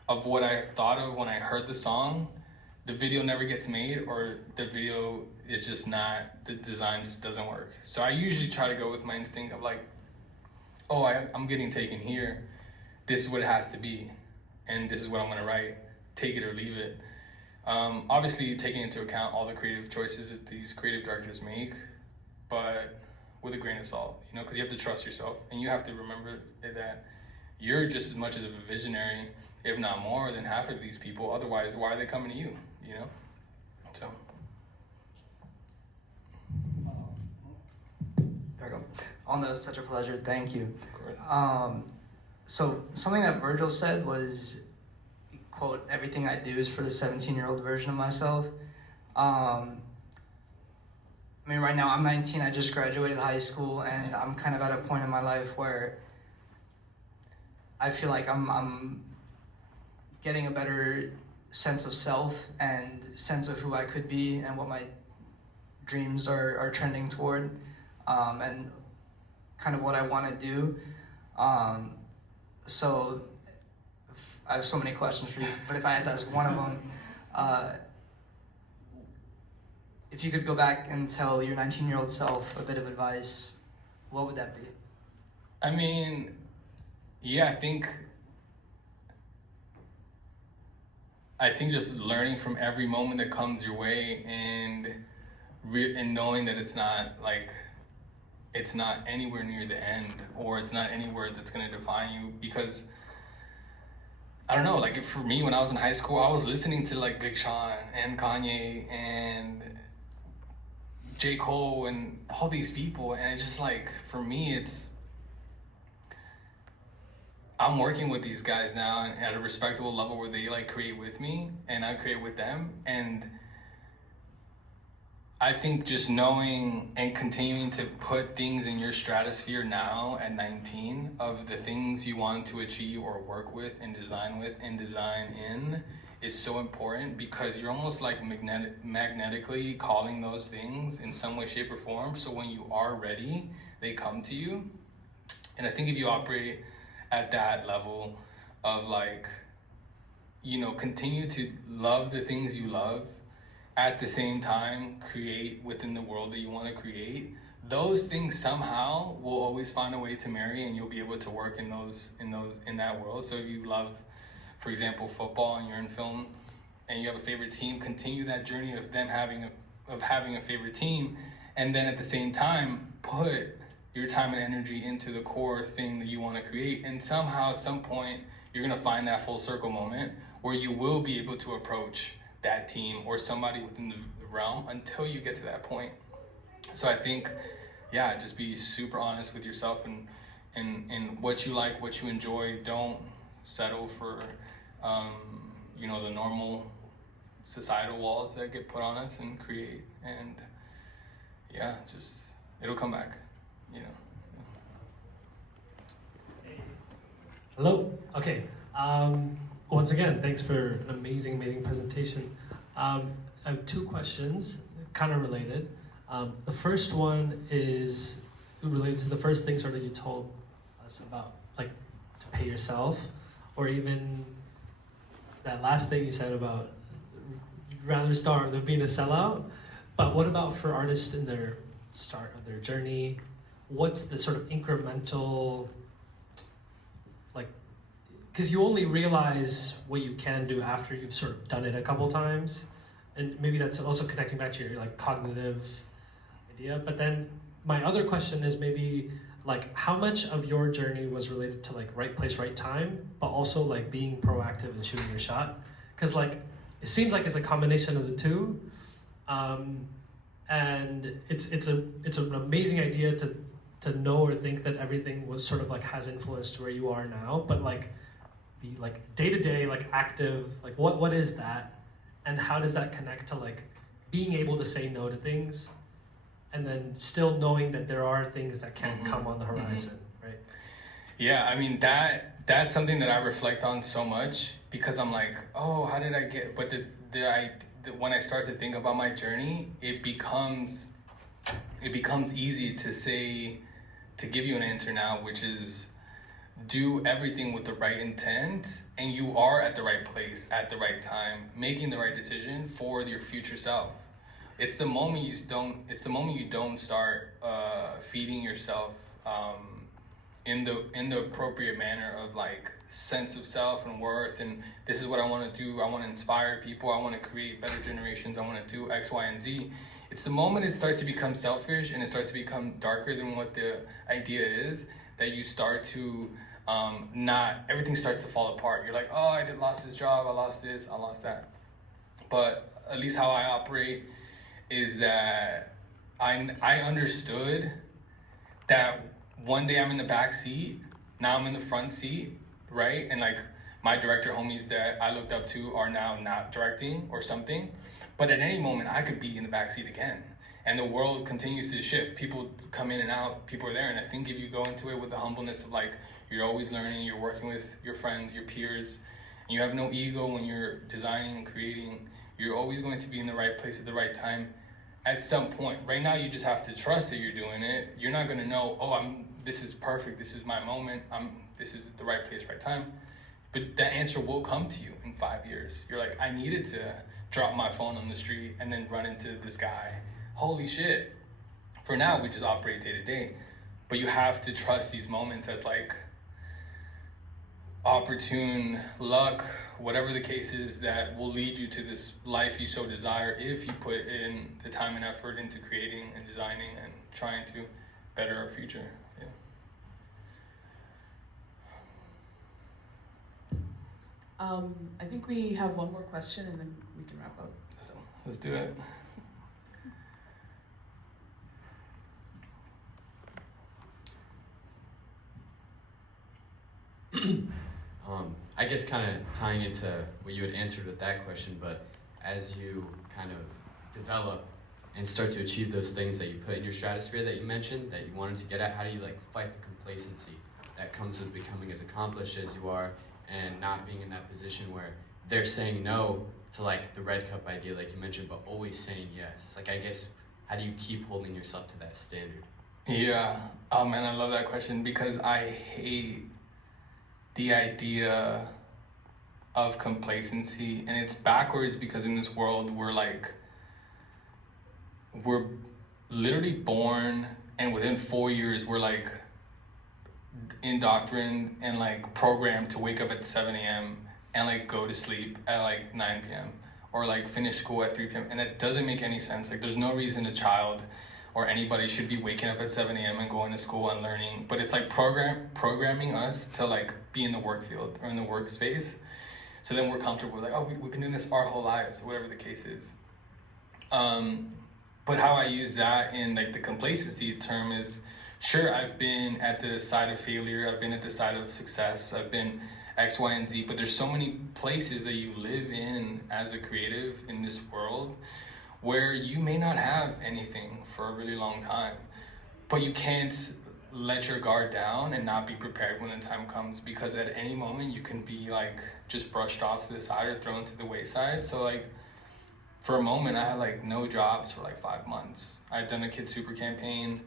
of what I thought of when I heard the song, the video never gets made, or the video is just not, the design just doesn't work. So I usually try to go with my instinct of like, oh, I'm getting taken here. This is what it has to be, and this is what I'm gonna write. Take it or leave it. Obviously taking into account all the creative choices that these creative directors make, but with a grain of salt, you know, because you have to trust yourself, and you have to remember that you're just as much as a visionary, if not more than half of these people. Otherwise, why are they coming to you, you know? So. There we go. Onda, such a pleasure, thank you. So something that Virgil said was, quote, "Everything I do is for the 17-year-old version of myself." I mean, right now I'm 19, I just graduated high school, and I'm kind of at a point in my life where I feel like I'm getting a better sense of self and sense of who I could be and what my dreams are trending toward, and kind of what I want to do. So I have so many questions for you, but if I had to ask one of them, if you could go back and tell your 19-year-old self a bit of advice, what would that be? I mean, yeah, I think just learning from every moment that comes your way, and knowing that it's not anywhere near the end, or it's not anywhere that's gonna define you. Because I don't know, like for me, when I was in high school, I was listening to like Big Sean and Kanye and J. Cole and all these people, and it's just like, for me, I'm working with these guys now at a respectable level where they like create with me and I create with them. And I think just knowing and continuing to put things in your stratosphere now at 19 of the things you want to achieve or work with and design in is so important, because you're almost like magnetically calling those things in some way, shape, or form. So when you are ready, they come to you. And I think if you operate at that level of like, you know, continue to love the things you love, at the same time create within the world that you want to create, those things somehow will always find a way to marry, and you'll be able to work in that world. So if you love, for example, football, and you're in film and you have a favorite team, continue that journey of having a favorite team, and then at the same time put your time and energy into the core thing that you want to create. And somehow, at some point, you're going to find that full circle moment where you will be able to approach that team or somebody within the realm until you get to that point. So I think, yeah, just be super honest with yourself and what you like, what you enjoy. Don't settle for, you know, the normal societal walls that get put on us, and create. And yeah, just, it'll come back, you know. Hello. Okay. Once again, thanks for an amazing presentation. I have two questions, kind of related. The first one is related to the first thing sort of you told us about, like to pay yourself. or even that last thing you said about you'd rather starve than being a sellout. But what about for artists in their start of their journey? What's the sort of incremental, like, because you only realize what you can do after you've sort of done it a couple times, and maybe that's also connecting back to your like cognitive idea. But then my other question is maybe like how much of your journey was related to like right place, right time, but also like being proactive and shooting your shot? Because like it seems like it's a combination of the two, and it's an amazing idea to know or think that everything was sort of like has influenced where you are now, but like the like day-to-day like active, like what is that, and how does that connect to like being able to say no to things and then still knowing that there are things that can come on the horizon, right? Yeah, I mean that's something that I reflect on so much, because I'm like, oh, how did I get, but when I start to think about my journey, it becomes easy to say, to give you an answer now, which is do everything with the right intent, and you are at the right place at the right time, making the right decision for your future self. It's the moment you don't start feeding yourself in the appropriate manner of like sense of self and worth, and this is what I want to do. I want to inspire people. I want to create better generations. I want to do X, Y, and Z. It's the moment it starts to become selfish and it starts to become darker than what the idea is, that you start to everything starts to fall apart. You're like, oh, I lost this job. I lost this. I lost that. But at least how I operate is that I understood that one day I'm in the back seat, now I'm in the front seat, right? And like my director homies that I looked up to are now not directing or something. But at any moment I could be in the back seat again. And the world continues to shift. People come in and out, people are there. And I think if you go into it with the humbleness of like, you're always learning, you're working with your friends, your peers, and you have no ego when you're designing and creating, you're always going to be in the right place at the right time at some point. Right now, you just have to trust that you're doing it. You're not gonna know, oh, this is perfect, this is my moment, this is the right place, right time. But that answer will come to you in 5 years. You're like, I needed to drop my phone on the street and then run into this guy. Holy shit. For now, we just operate day to day. But you have to trust these moments as like opportune luck, whatever the case is, that will lead you to this life you so desire if you put in the time and effort into creating and designing and trying to better our future. Yeah. I think we have one more question and then we can wrap up. So, let's do it. I guess kind of tying into what you had answered with that question, but as you kind of develop and start to achieve those things that you put in your stratosphere that you mentioned, that you wanted to get at, how do you like fight the complacency that comes with becoming as accomplished as you are and not being in that position where they're saying no to like the red cup idea, like you mentioned, but always saying yes? Like, I guess, how do you keep holding yourself to that standard? Yeah, oh man, I love that question, because I hate the idea of complacency, and it's backwards, because in this world we're literally born, and within 4 years we're like indoctrined and like programmed to wake up at 7 a.m. and like go to sleep at like 9 p.m. or like finish school at 3 p.m. and that doesn't make any sense. Like, there's no reason a child or anybody should be waking up at 7 a.m. and going to school and learning, but it's like programming us to like be in the work field or in the workspace. So then we're comfortable, like, oh, we've been doing this our whole lives, whatever the case is. But how I use that in like the complacency term is, sure, I've been at the side of failure, I've been at the side of success, I've been X, Y, and Z, but there's so many places that you live in as a creative in this world where you may not have anything for a really long time, but you can't let your guard down and not be prepared when the time comes, because at any moment you can be like just brushed off to the side or thrown to the wayside. So like for a moment I had like no jobs for like 5 months. I'd done a Kid Super campaign,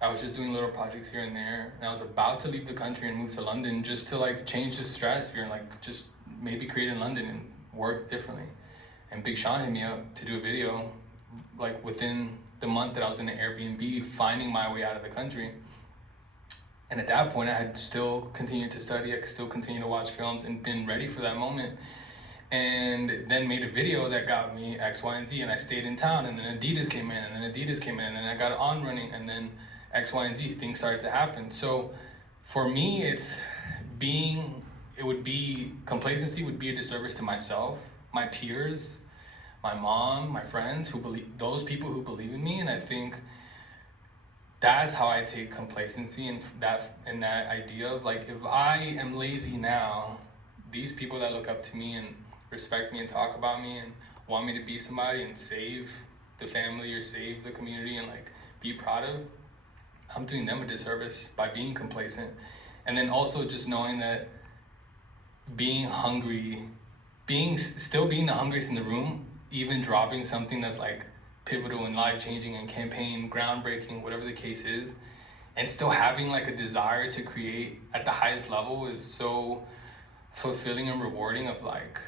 I was just doing little projects here and there, and I was about to leave the country and move to London just to like change the stratosphere and like just maybe create in London and work differently. And Big Sean hit me up to do a video like within the month that I was in an Airbnb finding my way out of the country. And at that point I had still continued to study, I could still continue to watch films and been ready for that moment. And then made a video that got me X, Y, and Z, and I stayed in town, and then Adidas came in, and then Adidas came in, and then I got it on running, and then X, Y, and Z, things started to happen. So for me, complacency would be a disservice to myself, my peers, my mom, my friends, those people who believe in me. And I think that's how I take complacency and that idea of like, if I am lazy now, these people that look up to me and respect me and talk about me and want me to be somebody and save the family or save the community and like be proud of, I'm doing them a disservice by being complacent. And then also just knowing that being hungry, still being the hungriest in the room, even dropping something that's like pivotal and life-changing and campaign, groundbreaking, whatever the case is, and still having like a desire to create at the highest level is so fulfilling and rewarding. Of like,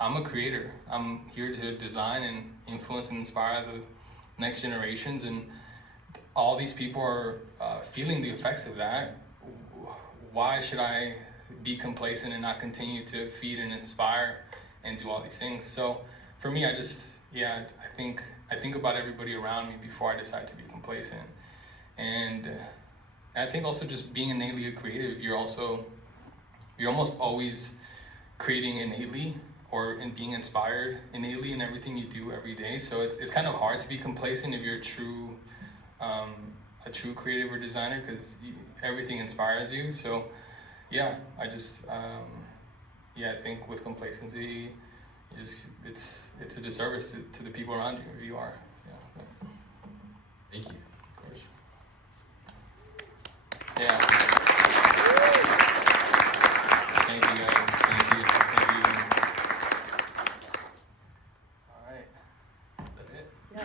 I'm a creator. I'm here to design and influence and inspire the next generations, and all these people are feeling the effects of that. Why should I be complacent and not continue to feed and inspire and do all these things? So for me, I think about everybody around me before I decide to be complacent. And I think also just being innately a creative, you're almost always creating innately and being inspired innately in everything you do every day. So it's kind of hard to be complacent if you're a true creative or designer, because everything inspires you. So yeah, I think with complacency, it's a disservice to the people around you if you are. Yeah. Thank you. Of course. Yeah. Thank you guys. Thank you.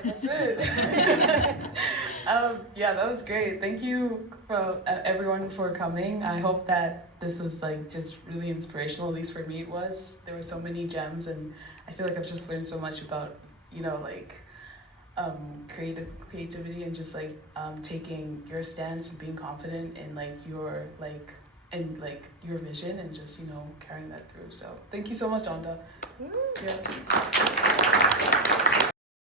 That's it. Yeah, that was great. Thank you for everyone for coming. I hope that this was like just really inspirational. At least for me, it was. There were so many gems, and I feel like I've just learned so much about creativity and just like taking your stance and being confident in your vision and just carrying that through. So thank you so much, Onda. Yeah.